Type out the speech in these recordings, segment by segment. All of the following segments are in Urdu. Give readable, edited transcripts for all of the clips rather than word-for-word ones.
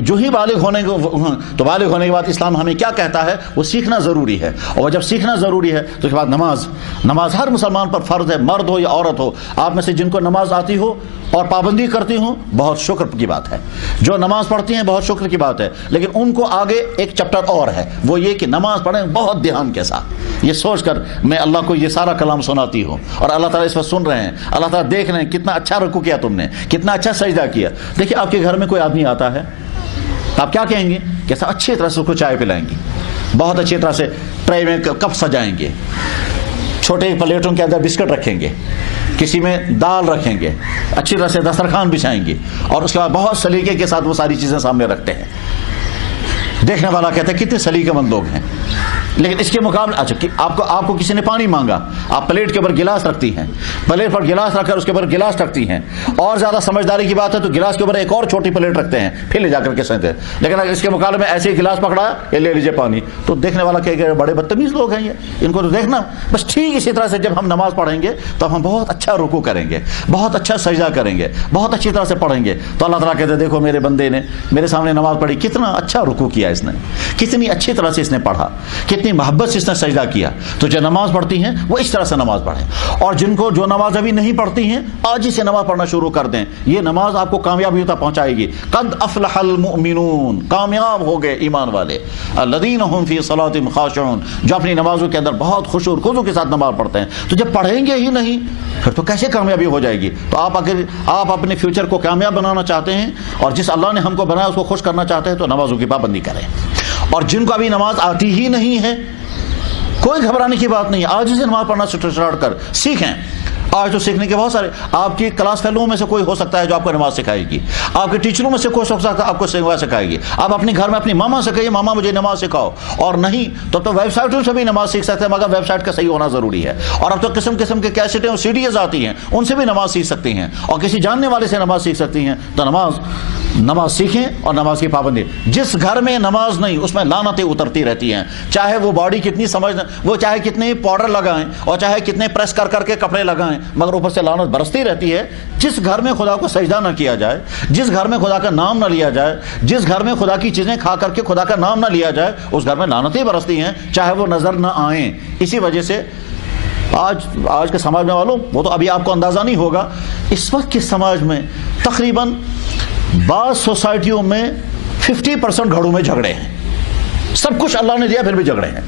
جو ہی بالغ ہونے کو تو بالغ ہونے کے بعد اسلام ہمیں کیا کہتا ہے؟ وہ سیکھنا ضروری ہے، اور جب سیکھنا ضروری ہے تو اس کے بعد نماز ہر مسلمان پر فرض ہے، مرد ہو یا عورت ہو۔ آپ میں سے جن کو نماز آتی ہو اور پابندی کرتی ہوں، بہت شکر کی بات ہے۔ جو نماز پڑھتی ہیں بہت شکر کی بات ہے، لیکن ان کو آگے ایک چپٹر اور ہے، وہ یہ کہ نماز پڑھیں بہت دھیان کے ساتھ، یہ سوچ کر میں اللہ کو یہ سارا کلام سناتی ہوں، اور اللہ تعالیٰ اس وقت سن رہے ہیں، اللہ تعالیٰ دیکھ رہے ہیں کتنا اچھا رکوع کیا تم نے، کتنا اچھا سجدہ کیا۔ دیکھیے آپ کے گھر میں کوئی آدمی آتا ہے، آپ کیا کہیں گے؟ کیسا اچھی طرح سے اس کو چائے پلائیں گے، بہت اچھی طرح سے ٹرے میں کپ سجائیں گے، چھوٹے پلیٹوں کے اندر بسکٹ رکھیں گے، کسی میں دال رکھیں گے، اچھی طرح سے دسترخوان بچھائیں گے، اور اس کے بعد بہت سلیقے کے ساتھ وہ ساری چیزیں سامنے رکھتے ہیں۔ دیکھنے والا کہتا ہے کتنے سلیقے مند لوگ ہیں، لیکن اس کے مقابلے اچھا آپ کو کسی نے پانی مانگا، آپ پلیٹ کے اوپر گلاس رکھتی ہیں، پلیٹ پر گلاس رکھ کر اس کے اوپر گلاس رکھتی ہیں، اور زیادہ سمجھداری کی بات ہے تو گلاس کے اوپر ایک اور چھوٹی پلیٹ رکھتے ہیں، پھر لے جا کر کے سنتے ہیں، لیکن اگر اس کے مقابلے میں ایسے ہی گلاس پکڑا یہ لے لیجیے پانی، تو دیکھنے والا کہے گا بڑے بدتمیز لوگ ہیں یہ، ان کو تو دیکھنا۔ بس ٹھیک اسی طرح سے جب ہم نماز پڑھیں گے تو ہم بہت اچھا رکوع کریں گے، بہت اچھا سجدہ کریں گے، بہت اچھی طرح سے پڑھیں گے، تو اللہ تعالیٰ کہتے ہیں دیکھو میرے بندے نے میرے سامنے نماز پڑھی، کتنا اچھا رکوع کیا اس نے، کتنی اچھی طرح سے اس نے پڑھا، کتنی محبت سے اس نے سجدہ کیا۔ تو جو نماز پڑھتی ہیں وہ اس طرح سے نماز پڑھیں، اور جو نماز ابھی نہیں پڑھتی ہیں آج ہی سے نماز پڑھنا شروع کر دیں، یہ نماز آپ کو کامیابی تک پہنچائے گی۔ قد افلح المؤمنون، کامیاب ہو گئے ایمان والے، الذین هم فی صلاتهم خاشعون، جو اپنی نمازوں کے اندر بہت خشوع اور خضوع کے ساتھ نماز پڑھتے ہیں۔ تو جب پڑھیں گے ہی نہیں پھر تو کیسے کامیابی ہو جائے گی؟ تو اگر آپ اپنے فیوچر کو کامیاب بنانا چاہتے ہیں اور جس اللہ نے ہم کو بنایا اس کو خوش کرنا چاہتے ہیں تو نمازوں کی پابندی کریں، اور جن کو ابھی نماز آتی ہی نہیں ہے کوئی گھبرانے کی بات نہیں ہے، آج سے نماز پڑھنا اسٹارٹ کر سیکھیں۔ آج تو سیکھنے کے بہت سارے، آپ کی کلاس فیلوؤں میں سے کوئی ہو سکتا ہے جو آپ کو نماز سکھائے گی، آپ کے ٹیچروں میں سے کوئی ہو سکتا ہے آپ کو نماز سکھائے گی، آپ اپنے گھر میں اپنی ماما سے کہیے ماما مجھے نماز سکھاؤ، اور نہیں تو ویب سائٹوں سے بھی نماز سیکھ سکتے ہیں، مگر ویب سائٹ کا صحیح ہونا ضروری ہے، اور اب تو قسم قسم کے کیسٹیں اور CDs آتی ہیں ان سے بھی نماز سیکھ سکتی ہیں، اور کسی جاننے والے سے نماز سیکھ سکتی ہیں۔ تو نماز سیکھیں اور نماز کی پابندی۔ جس گھر میں نماز نہیں اس میں لعنتیں اترتی رہتی ہیں، چاہے وہ باڈی کتنی وہ چاہے کتنے پاؤڈر لگائیں اور چاہے کتنے پریس کر کے کپڑے لگائیں، مگر اوپر سے لعنت برستی رہتی ہے۔ جس گھر میں خدا کو سجدہ نہ کیا جائے، جس گھر میں خدا کا نام نہ لیا جائے، جس گھر میں خدا کی چیزیں کھا کر کے خدا کا نام نہ لیا جائے، اس گھر میں لعنتیں برستی ہیں، چاہے وہ نظر نہ آئیں۔ اسی وجہ سے آج کے سماج میں والوں، وہ تو ابھی آپ کو اندازہ نہیں ہوگا، اس وقت کے سماج میں تقریباً بعض سوسائٹیوں میں 50% گھروں میں جھگڑے ہیں، سب کچھ اللہ نے دیا پھر بھی جھگڑے ہیں،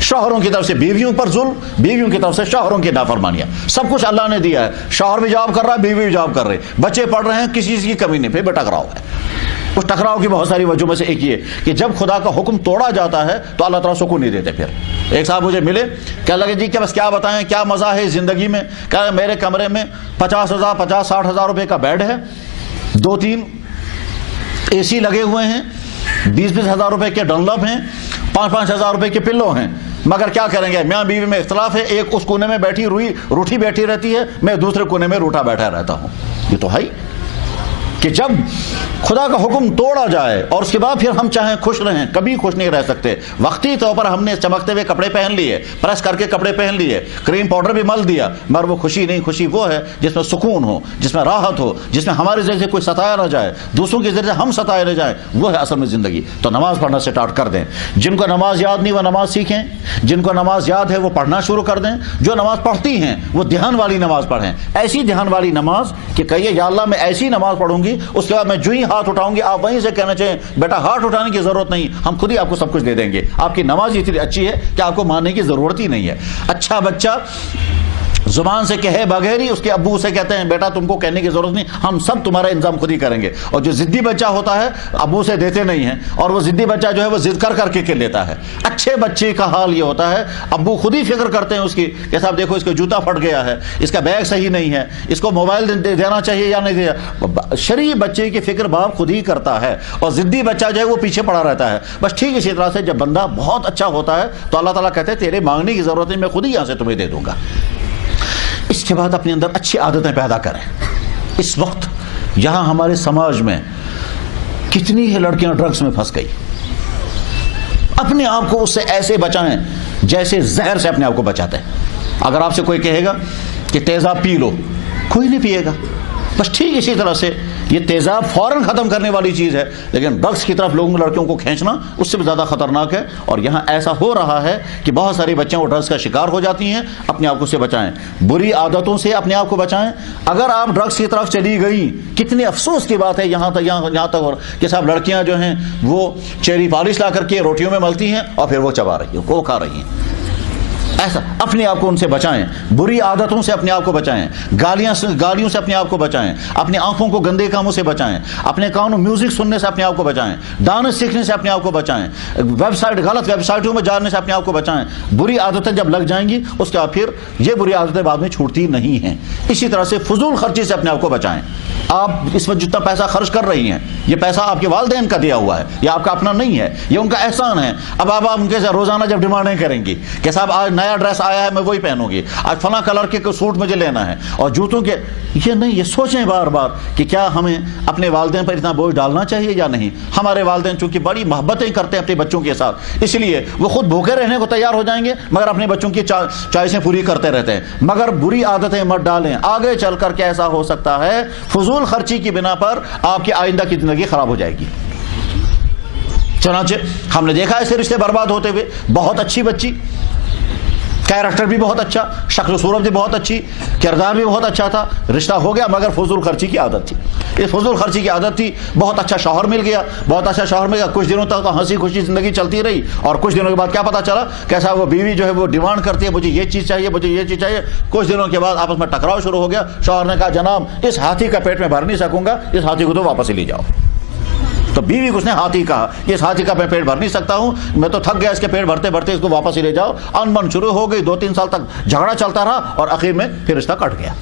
شوہروں کی طرف سے بیویوں پر ظلم، بیویوں کی طرف سے شوہروں کی نافرمانیاں، سب کچھ اللہ نے دیا ہے، شوہر بھی جاب کر رہا ہے بیوی بھی جاب کر رہی، بچے پڑھ رہے ہیں، کسی چیز کی کمی نہیں، پھر بھی ٹکراؤ ہے۔ اس ٹکراؤ کی بہت ساری وجہوں میں سے ایک یہ کہ جب خدا کا حکم توڑا جاتا ہے تو اللہ تعالیٰ سکون نہیں دیتے۔ پھر ایک صاحب مجھے ملے، کہنے لگے جی کہ بس کیا بتائیں کیا مزہ ہے زندگی میں، کہ میرے کمرے میں 50,000 60,000 روپے کا بیڈ ہے، 2-3 AC لگے ہوئے ہیں، 20,000 ہزار روپے کے ڈنلپ ہیں، 5,000 ہزار روپے کے پلو ہیں، مگر کیا کریں گے، میاں بیوی میں اختلاف ہے، ایک اس کونے میں بیٹھی روٹھی بیٹھی رہتی ہے، میں دوسرے کونے میں روٹا بیٹھا رہتا ہوں۔ یہ تو ہے کہ جب خدا کا حکم توڑا جائے اور اس کے بعد پھر ہم چاہیں خوش رہیں، کبھی خوش نہیں رہ سکتے۔ وقتی طور پر ہم نے چمکتے ہوئے کپڑے پہن لیے، پریس کر کے کپڑے پہن لیے، کریم پاؤڈر بھی مل دیا، مگر وہ خوشی نہیں۔ خوشی وہ ہے جس میں سکون ہو، جس میں راحت ہو، جس میں ہمارے ذریعے سے کوئی ستایا نہ جائے، دوسروں کے ذریعے سے ہم ستائے نہ جائیں، وہ ہے اصل میں زندگی۔ تو نماز پڑھنا اسٹارٹ کر دیں، جن کو نماز یاد نہیں وہ نماز سیکھیں، جن کو نماز یاد ہے وہ پڑھنا شروع کر دیں، جو نماز پڑھتی ہیں وہ دھیان والی نماز پڑھیں، ایسی دھیان والی نماز کہ کہیے یا اللہ میں ایسی نماز پڑھوں گی، اس کے بعد میں جو ہی ہاتھ اٹھاؤں گی آپ وہیں سے کہنا چاہیں بیٹا ہاتھ اٹھانے کی ضرورت نہیں، ہم خود ہی آپ کو سب کچھ دے دیں گے۔ آپ کی نماز اتنی اچھی ہے کہ آپ کو ماننے کی ضرورت ہی نہیں ہے۔ اچھا بچہ زبان سے کہے بغیر ہی اس کے ابو سے کہتے ہیں بیٹا تم کو کہنے کی ضرورت نہیں، ہم سب تمہارا انتظام خود ہی کریں گے۔ اور جو ضدی بچہ ہوتا ہے ابو سے دیتے نہیں ہیں، اور وہ ضدی بچہ جو ہے وہ ضد کر کے لیتا ہے۔ اچھے بچے کا حال یہ ہوتا ہے ابو خود ہی فکر کرتے ہیں اس کی کہ صاحب دیکھو اس کا جوتا پھٹ گیا ہے، اس کا بیگ صحیح نہیں ہے، اس کو موبائل دینا چاہیے یا نہیں دینا۔ شرعی بچے کی فکر باپ خود ہی کرتا ہے، اور ضدی بچہ جو ہے وہ پیچھے پڑا رہتا ہے۔ بس ٹھیک اسی طرح سے جب بندہ بہت اچھا ہوتا ہے تو اللہ تعالیٰ کہتے ہیں تیرے مانگنے کی ضرورت نہیں، میں خود ہی یہاں سے تمہیں دے دوں گا۔ اس کے بعد اپنے اندر اچھی عادتیں پیدا کریں۔ اس وقت یہاں ہمارے سماج میں کتنی ہی لڑکیاں ڈرگز میں پھنس گئی، اپنے آپ کو اس سے ایسے بچائیں جیسے زہر سے اپنے آپ کو بچاتے ہیں۔ اگر آپ سے کوئی کہے گا کہ تیزاب پی لو، کوئی نہیں پیے گا۔ بس ٹھیک اسی طرح سے یہ تیزاب فوراً ختم کرنے والی چیز ہے، لیکن ڈرگس کی طرف لوگوں لڑکیوں کو کھینچنا اس سے بھی زیادہ خطرناک ہے. اور یہاں ایسا ہو رہا ہے کہ بہت ساری بچیاں وہ ڈرگس کا شکار ہو جاتی ہیں. اپنے آپ کو سے بچائیں، بری عادتوں سے اپنے آپ کو بچائیں. اگر آپ ڈرگس کی طرف چلی گئی، کتنے افسوس کی بات ہے یہاں تک اور کہ صاحب لڑکیاں جو ہیں وہ چیری پالش لا کر کے روٹیوں میں ملتی ہیں اور پھر وہ چبا رہی ہیں، وہ کھا رہی ہیں. ایسا اپنے آپ کو ان سے بچائیں، بری عادتوں سے اپنے آپ کو بچائیں، گالیوں سے اپنے آپ کو بچائیں، اپنی آنکھوں کو گندے کاموں سے بچائیں، اپنے کانوں میوزک سننے سے اپنے آپ کو بچائیں، ڈانس سیکھنے سے اپنے آپ کو بچائیں، غلط ویب سائٹوں میں جانے سے اپنے آپ کو بچائیں. بری عادتیں جب لگ جائیں گی اس کے بعد پھر یہ بری عادتیں بعد میں چھوٹتی نہیں ہیں. اسی طرح سے فضول خرچی سے اپنے آپ کو بچائیں. آپ اس وقت جتنا پیسہ خرچ کر رہی ہیں، یہ پیسہ آپ کے والدین کا دیا ہوا ہے، یہ آپ کا اپنا نہیں ہے، یہ ان کا احسان ہے. اب آپ ان کے روزانہ جب ڈیمانڈیں کریں گی کہ صاحب آج نیا ڈریس آیا ہے میں وہی پہنوں گی، آج فلاں کلر کے سوٹ مجھے لینا ہے اور جوتوں کے، یہ نہیں. یہ سوچیں بار بار کہ کیا ہمیں اپنے والدین پر اتنا بوجھ ڈالنا چاہیے یا نہیں. ہمارے والدین چونکہ بڑی محبتیں کرتے ہیں اپنے بچوں کے ساتھ، اس لیے وہ خود بھوکے رہنے کو تیار ہو جائیں گے مگر اپنے بچوں کی چوائسیں پوری کرتے رہتے ہیں. مگر بری عادتیں مت ڈالیں، آگے چل کر کے ایسا ہو سکتا ہے فضول خرچی کی بنا پر آپ کی آئندہ کی زندگی خراب ہو جائے گی. چنانچہ ہم نے دیکھا ایسے رشتے برباد ہوتے ہوئے. بہت اچھی بچی، کیریکٹر بھی بہت اچھا، شکل و صورت بھی بہت اچھی، کردار بھی بہت اچھا تھا، رشتہ ہو گیا مگر فضول خرچی کی عادت تھی. اس فضول خرچی کی عادت تھی. بہت اچھا شوہر مل گیا، بہت اچھا شوہر مل گیا، کچھ دنوں تک تو ہنسی خوشی زندگی چلتی رہی اور کچھ دنوں کے بعد کیا پتا چلا کیسا وہ بیوی جو ہے وہ ڈیمانڈ کرتی ہے مجھے یہ چیز چاہیے، مجھے یہ چیز چاہیے. کچھ دنوں کے بعد آپس میں ٹکراؤ شروع ہو گیا. شوہر نے کہا جناب اس ہاتھی کا پیٹ میں بھر نہیں سکوں گا، اس ہاتھی کو تو واپس ہی لے جاؤ. تو بیوی کو اس نے ہاتھی کہا اس ہاتھی کا میں پیٹ بھر نہیں سکتا ہوں، میں تو تھک گیا اس کے پیٹ بھرتے بھرتے، اس کو واپس ہی لے جاؤ. انبن شروع ہو گئی، 2-3 سال تک جھگڑا چلتا رہا اور آخر میں پھر رشتہ کٹ گیا.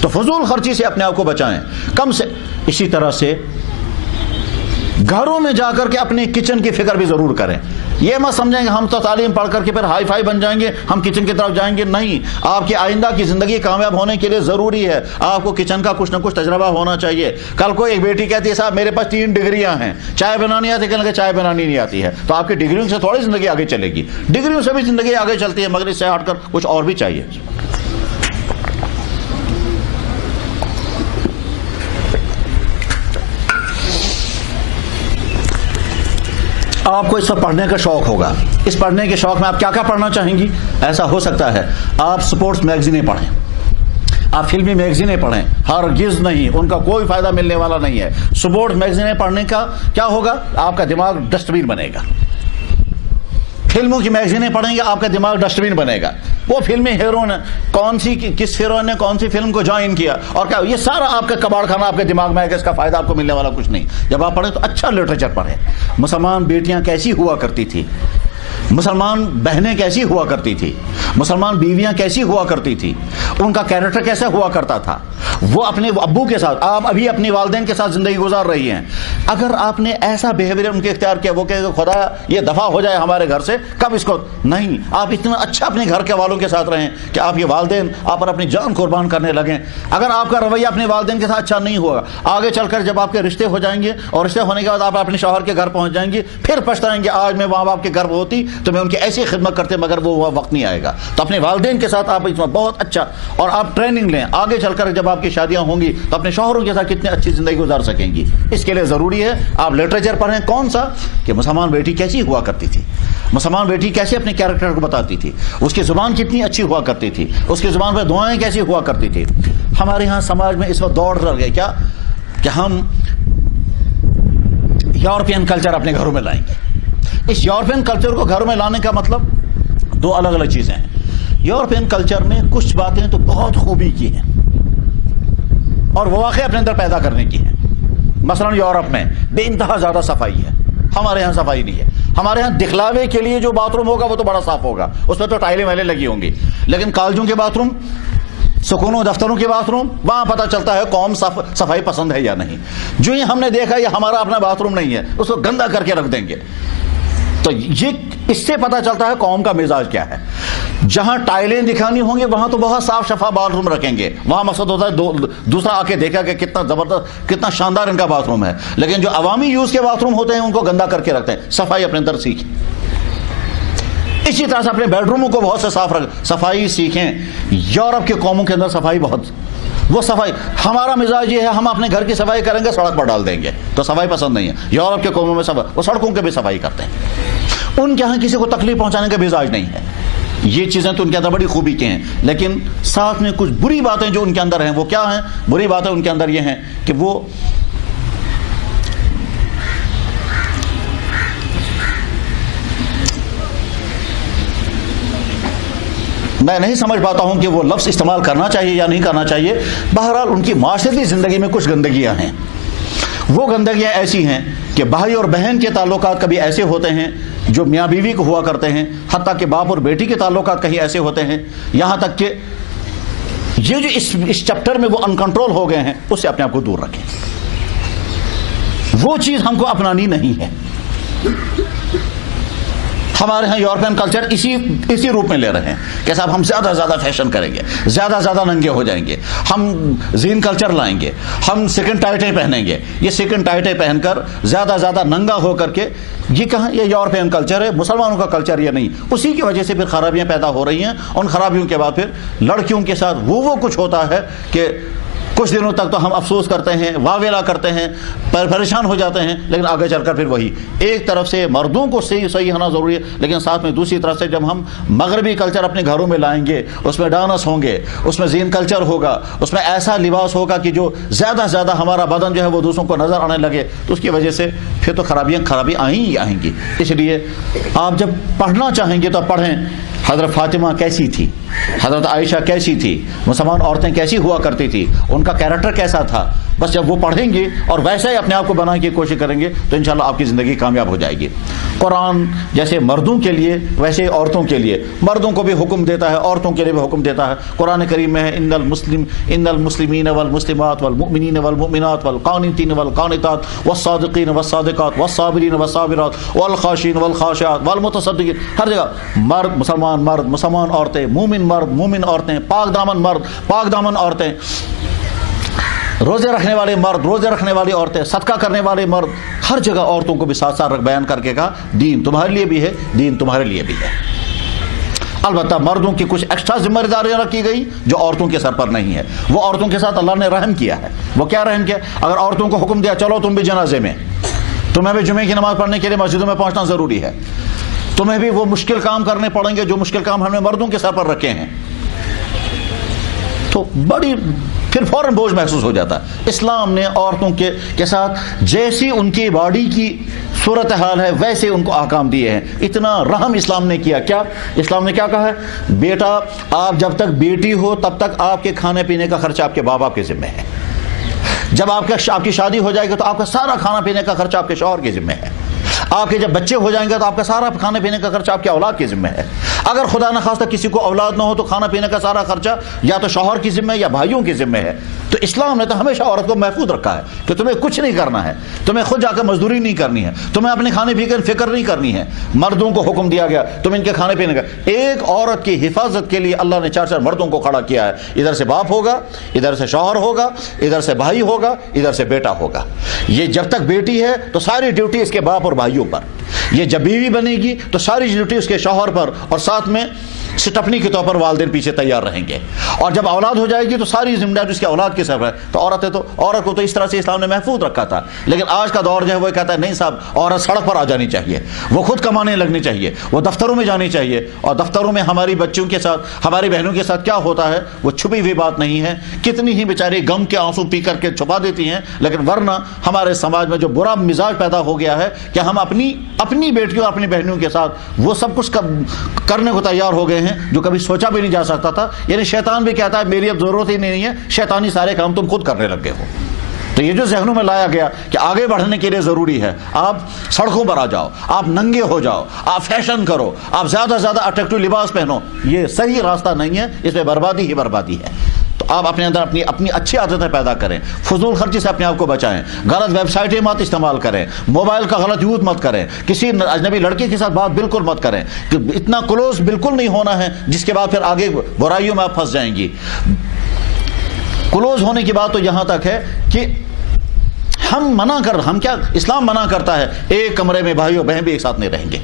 تو فضول خرچی سے اپنے آپ کو بچائیں کم سے. اسی طرح سے گھروں میں جا کر کے اپنے کچن کی فکر بھی ضرور کریں. یہ مت سمجھیں کہ ہم تو تعلیم پڑھ کر کے پھر ہائی فائی بن جائیں گے، ہم کچن کی طرف جائیں گے. نہیں، آپ کی آئندہ کی زندگی کامیاب ہونے کے لیے ضروری ہے آپ کو کچن کا کچھ نہ کچھ تجربہ ہونا چاہیے. کل کو ایک بیٹی کہتی ہے صاحب میرے پاس 3 ڈگریاں ہیں، چائے بنانی آتی ہے، کہنے کہ چائے بنانی نہیں آتی ہے. تو آپ کی ڈگریوں سے تھوڑی زندگی آگے چلے گی. ڈگریوں سے بھی زندگی آگے چلتی ہے مگر اس سے ہٹ کر کچھ اور بھی چاہیے. آپ کو اس پر پڑھنے کا شوق ہوگا. اس پڑھنے کے شوق میں آپ کیا کیا پڑھنا چاہیں گی؟ ایسا ہو سکتا ہے آپ سپورٹس میگزینیں پڑھیں، آپ فلمی میگزینیں پڑھیں. ہرگز نہیں، ان کا کوئی فائدہ ملنے والا نہیں ہے. سپورٹس میگزینیں پڑھنے کا کیا ہوگا؟ آپ کا دماغ ڈسٹ بین بنے گا. فلموں کی میگزینیں پڑھیں گے آپ کا دماغ ڈسٹ بین بنے گا. وہ فلمی ہیروئن کون سی، کس ہیروئن نے کون سی فلم کو جوائن کیا اور کیا، یہ سارا آپ کا کباڑ خانہ آپ کے دماغ میں ہے کہ اس کا فائدہ آپ کو ملنے والا کچھ نہیں. جب آپ پڑھیں تو اچھا لٹریچر پڑھیں. مسلمان بیٹیاں کیسی ہوا کرتی تھی، مسلمان بہنیں کیسی ہوا کرتی تھی، مسلمان بیویاں کیسی ہوا کرتی تھی، ان کا کیریکٹر کیسا ہوا کرتا تھا. وہ اپنے ابو کے ساتھ، آپ ابھی اپنی والدین کے ساتھ زندگی گزار رہی ہیں. اگر آپ نے ایسا بیہیویئر ان کے اختیار کیا وہ کہ خدا یہ دفعہ ہو جائے ہمارے گھر سے، کب اس کو نہیں. آپ اتنا اچھا اپنے گھر کے والوں کے ساتھ رہیں کہ آپ کے والدین آپ پر اپنی جان قربان کرنے لگیں. اگر آپ کا رویہ اپنے والدین کے ساتھ اچھا نہیں ہوگا، آگے چل کر جب آپ کے رشتے ہو جائیں گے اور رشتے ہونے کے بعد آپ اپنے شوہر کے گھر پہنچ جائیں گے، پھر پچھتائیں گے آج میں ماں باپ کے گھر ہوتی تو میں ان کی ایسی خدمت کرتے مگر وہ وقت نہیں آئے گا. تو اپنے والدین کے ساتھ آپ اس میں بہت اچھا اور آپ ٹریننگ لیں. آگے چل کر جب آپ کی شادیاں ہوں گی تو اپنے شوہروں کے ساتھ کتنے اچھی زندگی گزار سکیں گی. اس کے لیے ضروری ہے آپ لٹریچر پڑھیں. کون سا؟ کہ مسلمان بیٹی کیسی ہوا کرتی تھی، مسلمان بیٹی کیسے اپنے کیریکٹر کو بتاتی تھی، اس کی زبان کتنی اچھی ہوا کرتی تھی، اس کی زبان پہ دعائیں کیسی ہوا کرتی تھی. ہمارے ہاں سماج میں اس وقت دوڑ رہ گئے کیا کہ ہم یورپین کلچر اپنے گھروں میں لائیں گے. اس یورپین کلچر کو گھروں میں لانے کا مطلب 2 الگ الگ چیزیں ہیں. یورپین کلچر میں کچھ باتیں تو بہت خوبی کی ہیں اور وہ واقعی اپنے اندر پیدا کرنے کی ہیں. مثلا یورپ میں بے انتہا زیادہ صفائی ہے، ہمارے ہاں صفائی نہیں ہے. ہمارے ہاں دکھلاوے کے لیے جو باتھ روم ہوگا وہ تو بڑا صاف ہوگا، اس میں تو ٹائلیں وائلیں لگی ہوں گی، لیکن کالجوں کے باتھ روم، سکونوں دفتروں کے باتھ روم، وہاں پتہ چلتا ہے قوم صفائی پسند ہے یا نہیں. جو ہی ہم نے دیکھا یہ ہمارا اپنا باتھ روم نہیں ہے، اس کو گندا کر کے رکھ دیں گے. تو یہ اس سے پتہ چلتا ہے قوم کا مزاج کیا ہے. جہاں ٹائلیں دکھانی ہوں گے وہاں تو بہت صاف شفاف باتھ روم رکھیں گے. وہاں مقصد ہوتا ہے دوسرا آ کے دیکھا کہ کتنا زبردست کتنا شاندار ان کا باتھ روم ہے. لیکن جو عوامی یوز کے باتھ روم ہوتے ہیں ان کو گندا کر کے رکھتے ہیں. صفائی اپنے اندر سیکھیں. اسی طرح سے اپنے بیڈ روموں کو بہت سے صاف رکھ، صفائی سیکھیں. یورپ کے قوموں کے اندر صفائی بہت وہ صفائی، ہمارا مزاج یہ ہے ہم اپنے گھر کی صفائی کریں گے سڑک پر ڈال دیں گے، تو صفائی پسند نہیں ہے۔ یورپ کے قوموں میں وہ سڑکوں کے بھی صفائی کرتے ہیں، ان کے ہاں کسی کو تکلیف پہنچانے کا مزاج نہیں ہے۔ یہ چیزیں تو ان کے اندر بڑی خوبی کی ہیں، لیکن ساتھ میں کچھ بری باتیں جو ان کے اندر ہیں، وہ کیا ہیں؟ بری باتیں ان کے اندر یہ ہیں کہ وہ میں نہیں سمجھ پاتا ہوں کہ وہ لفظ استعمال کرنا چاہیے یا نہیں کرنا چاہیے۔ بہرحال ان کی معاشرتی زندگی میں کچھ گندگیاں ہیں، وہ گندگیاں ایسی ہیں کہ بھائی اور بہن کے تعلقات کبھی ایسے ہوتے ہیں جو میاں بیوی کو ہوا کرتے ہیں، حتیٰ کہ باپ اور بیٹی کے تعلقات کہیں ایسے ہوتے ہیں، یہاں تک کہ یہ جو اس چیپٹر میں وہ انکنٹرول ہو گئے ہیں، اس سے اپنے آپ کو دور رکھیں۔ وہ چیز ہم کو اپنانی نہیں ہے۔ ہمارے ہاں یورپین کلچر اسی روپ میں لے رہے ہیں کہ صاحب ہم زیادہ زیادہ فیشن کریں گے، زیادہ زیادہ ننگے ہو جائیں گے، ہم زین کلچر لائیں گے، ہم سیکنڈ ٹائٹیں پہنیں گے۔ یہ سیکنڈ ٹائٹیں پہن کر زیادہ زیادہ ننگا ہو کر کے، یہ کہاں؟ یہ یورپین کلچر ہے، مسلمانوں کا کلچر یہ نہیں۔ اسی کی وجہ سے پھر خرابیاں پیدا ہو رہی ہیں، ان خرابیوں کے بعد پھر لڑکیوں کے ساتھ وہ کچھ ہوتا ہے کہ کچھ دنوں تک تو ہم افسوس کرتے ہیں، واویلا کرتے ہیں، پریشان ہو جاتے ہیں، لیکن آگے چل کر پھر وہی ایک طرف سے مردوں کو صحیح ہونا ضروری ہے، لیکن ساتھ میں دوسری طرف سے جب ہم مغربی کلچر اپنے گھروں میں لائیں گے، اس میں ڈانس ہوں گے، اس میں زین کلچر ہوگا، اس میں ایسا لباس ہوگا کہ جو زیادہ سے زیادہ ہمارا بدن جو ہے وہ دوسروں کو نظر آنے لگے، تو اس کی وجہ سے پھر تو خرابی آئیں گی۔ اس لیے آپ جب پڑھنا چاہیں گے تو پڑھیں حضرت فاطمہ کیسی تھی، حضرت عائشہ کیسی تھی، مسلمان عورتیں کیسی ہوا کرتی تھی، ان کا کیریکٹر کیسا تھا۔ بس جب وہ پڑھیں گے اور ویسے ہی اپنے آپ کو بنانے کی کوشش کریں گے تو انشاءاللہ آپ کی زندگی کامیاب ہو جائے گی۔ قرآن جیسے مردوں کے لیے ویسے عورتوں کے لیے، مردوں کو بھی حکم دیتا ہے، عورتوں کے لیے بھی حکم دیتا ہے۔ قرآن کریم میں ہے ان المسلمین والمسلمات والمؤمنین والمؤمنات والقانتین والقانتات والصادقین والصادقات والصابرین والصابرات والخاشعین والخاشعات والمتصدقین، ہر جگہ مرد مسلمان عورتیں، مومن عورتیں، پاک دامن مرد، پاک دامن عورتیں، روزے رکھنے والے مرد، روزے رکھنے والی عورتیں، صدقہ کرنے والے مرد، ہر جگہ عورتوں کو بھی ساتھ ساتھ بیان کر کے کہا دین تمہارے لیے بھی ہے، دین تمہارے لیے بھی ہے۔ البتہ مردوں کی کچھ ایکسٹرا ذمہ داریاں رکھی گئی جو عورتوں کے سر پر نہیں ہے۔ وہ عورتوں کے ساتھ اللہ نے رحم کیا ہے۔ وہ کیا رحم کیا؟ اگر عورتوں کو حکم دیا چلو تم بھی جنازے میں، تمہیں بھی جمعے کی نماز پڑھنے کے لیے مسجدوں میں پہنچنا ضروری ہے، تمہیں بھی وہ مشکل کام کرنے پڑیں گے جو مشکل کام ہم نے مردوں کے سر پر رکھے ہیں، تو بڑی پھر فوراً بوجھ محسوس ہو جاتا ہے۔ اسلام نے عورتوں کے ساتھ جیسی ان کی باڈی کی صورتحال ہے ویسے ان کو احکام دیے ہیں۔ اتنا رحم اسلام نے کیا۔ کیا اسلام نے کیا کہا ہے؟ بیٹا آپ جب تک بیٹی ہو تب تک آپ کے کھانے پینے کا خرچہ آپ کے باپ آپ کے ذمہ ہے۔ جب آپ کی شادی ہو جائے گی تو آپ کا سارا کھانا پینے کا خرچہ آپ کے شوہر کے ذمہ ہے۔ آپ کے جب بچے ہو جائیں گے تو آپ کا سارا کھانے پینے کا خرچہ آپ کے اولاد کے ذمہ ہے۔ اگر خدا نخواستہ کسی کو اولاد نہ ہو تو کھانا پینے کا سارا خرچہ یا تو شوہر کی ذمہ ہے یا بھائیوں کی ذمہ ہے۔ تو اسلام نے تو ہمیشہ عورت کو محفوظ رکھا ہے کہ تمہیں کچھ نہیں کرنا ہے، تمہیں خود جا کر مزدوری نہیں کرنی ہے، تمہیں اپنے کھانے پینے کی فکر نہیں کرنی ہے۔ مردوں کو حکم دیا گیا تم ان کے کھانے پینے کا۔ ایک عورت کی حفاظت کے لیے اللہ نے 4 مردوں کو کھڑا کیا ہے۔ ادھر سے باپ ہوگا، ادھر سے شوہر ہوگا، ادھر سے بھائی ہوگا، ادھر سے بیٹا ہوگا۔ یہ جب تک بیٹی ہے تو ساری ڈیوٹی اس کے باپ اور بھائیوں پر، یہ جب بیوی بنے گی تو ساری ڈیوٹی اس کے شوہر پر، اور ساتھ میں سٹپنی کے طور پر والدین پیچھے تیار رہیں گے۔ اور جب اولاد ہو جائے گی تو ساری ذمہ داری اس کے اولاد کے سر ہے۔ تو عورت کو تو اس طرح سے اسلام نے محفوظ رکھا تھا، لیکن آج کا دور جو ہے وہ کہتا ہے نہیں صاحب عورت سڑک پر آ جانی چاہیے، وہ خود کمانے لگنی چاہیے، وہ دفتروں میں جانی چاہیے۔ اور دفتروں میں ہماری بچیوں کے ساتھ، ہماری بہنوں کے ساتھ کیا ہوتا ہے وہ چھپی ہوئی بات نہیں ہے۔ کتنی ہی بیچاری غم کے آنسو پی کر کے چھپا دیتی ہیں، لیکن ورنہ ہمارے سماج میں جو برا مزاج پیدا ہو گیا ہے کہ ہم اپنی بیٹیوں اپنی بہنوں کے ساتھ وہ سب کچھ کرنے کو تیار ہو گئے ہیں جو کبھی سوچا بھی نہیں جا سکتا تھا۔ یعنی شیطان بھی کہتا ہے میری اب ضرورت ہی نہیں ہے، شیطانی سارے کام تم خود کرنے لگ گئے ہو۔ تو یہ جو ذہنوں میں لایا گیا کہ آگے بڑھنے کے لیے ضروری ہے آپ سڑکوں پر آ جاؤ، آپ ننگے ہو جاؤ، آپ فیشن کرو، آپ زیادہ سے زیادہ اٹریکٹیو لباس پہنو، یہ صحیح راستہ نہیں ہے، اس میں بربادی ہی بربادی ہے۔ تو آپ اپنے اندر اپنی اچھی عادتیں پیدا کریں، فضول خرچی سے اپنے آپ کو بچائیں، غلط ویب سائٹیں مت استعمال کریں، موبائل کا غلط یوز مت کریں، کسی اجنبی لڑکے کے ساتھ بات بالکل مت کریں، کہ اتنا کلوز بالکل نہیں ہونا ہے جس کے بعد پھر آگے برائیوں میں آپ پھنس جائیں گی۔ کلوز ہونے کی بات تو یہاں تک ہے کہ ہم کیا اسلام منع کرتا ہے ایک کمرے میں بھائی اور بہن بھی ایک ساتھ نہیں رہیں گے۔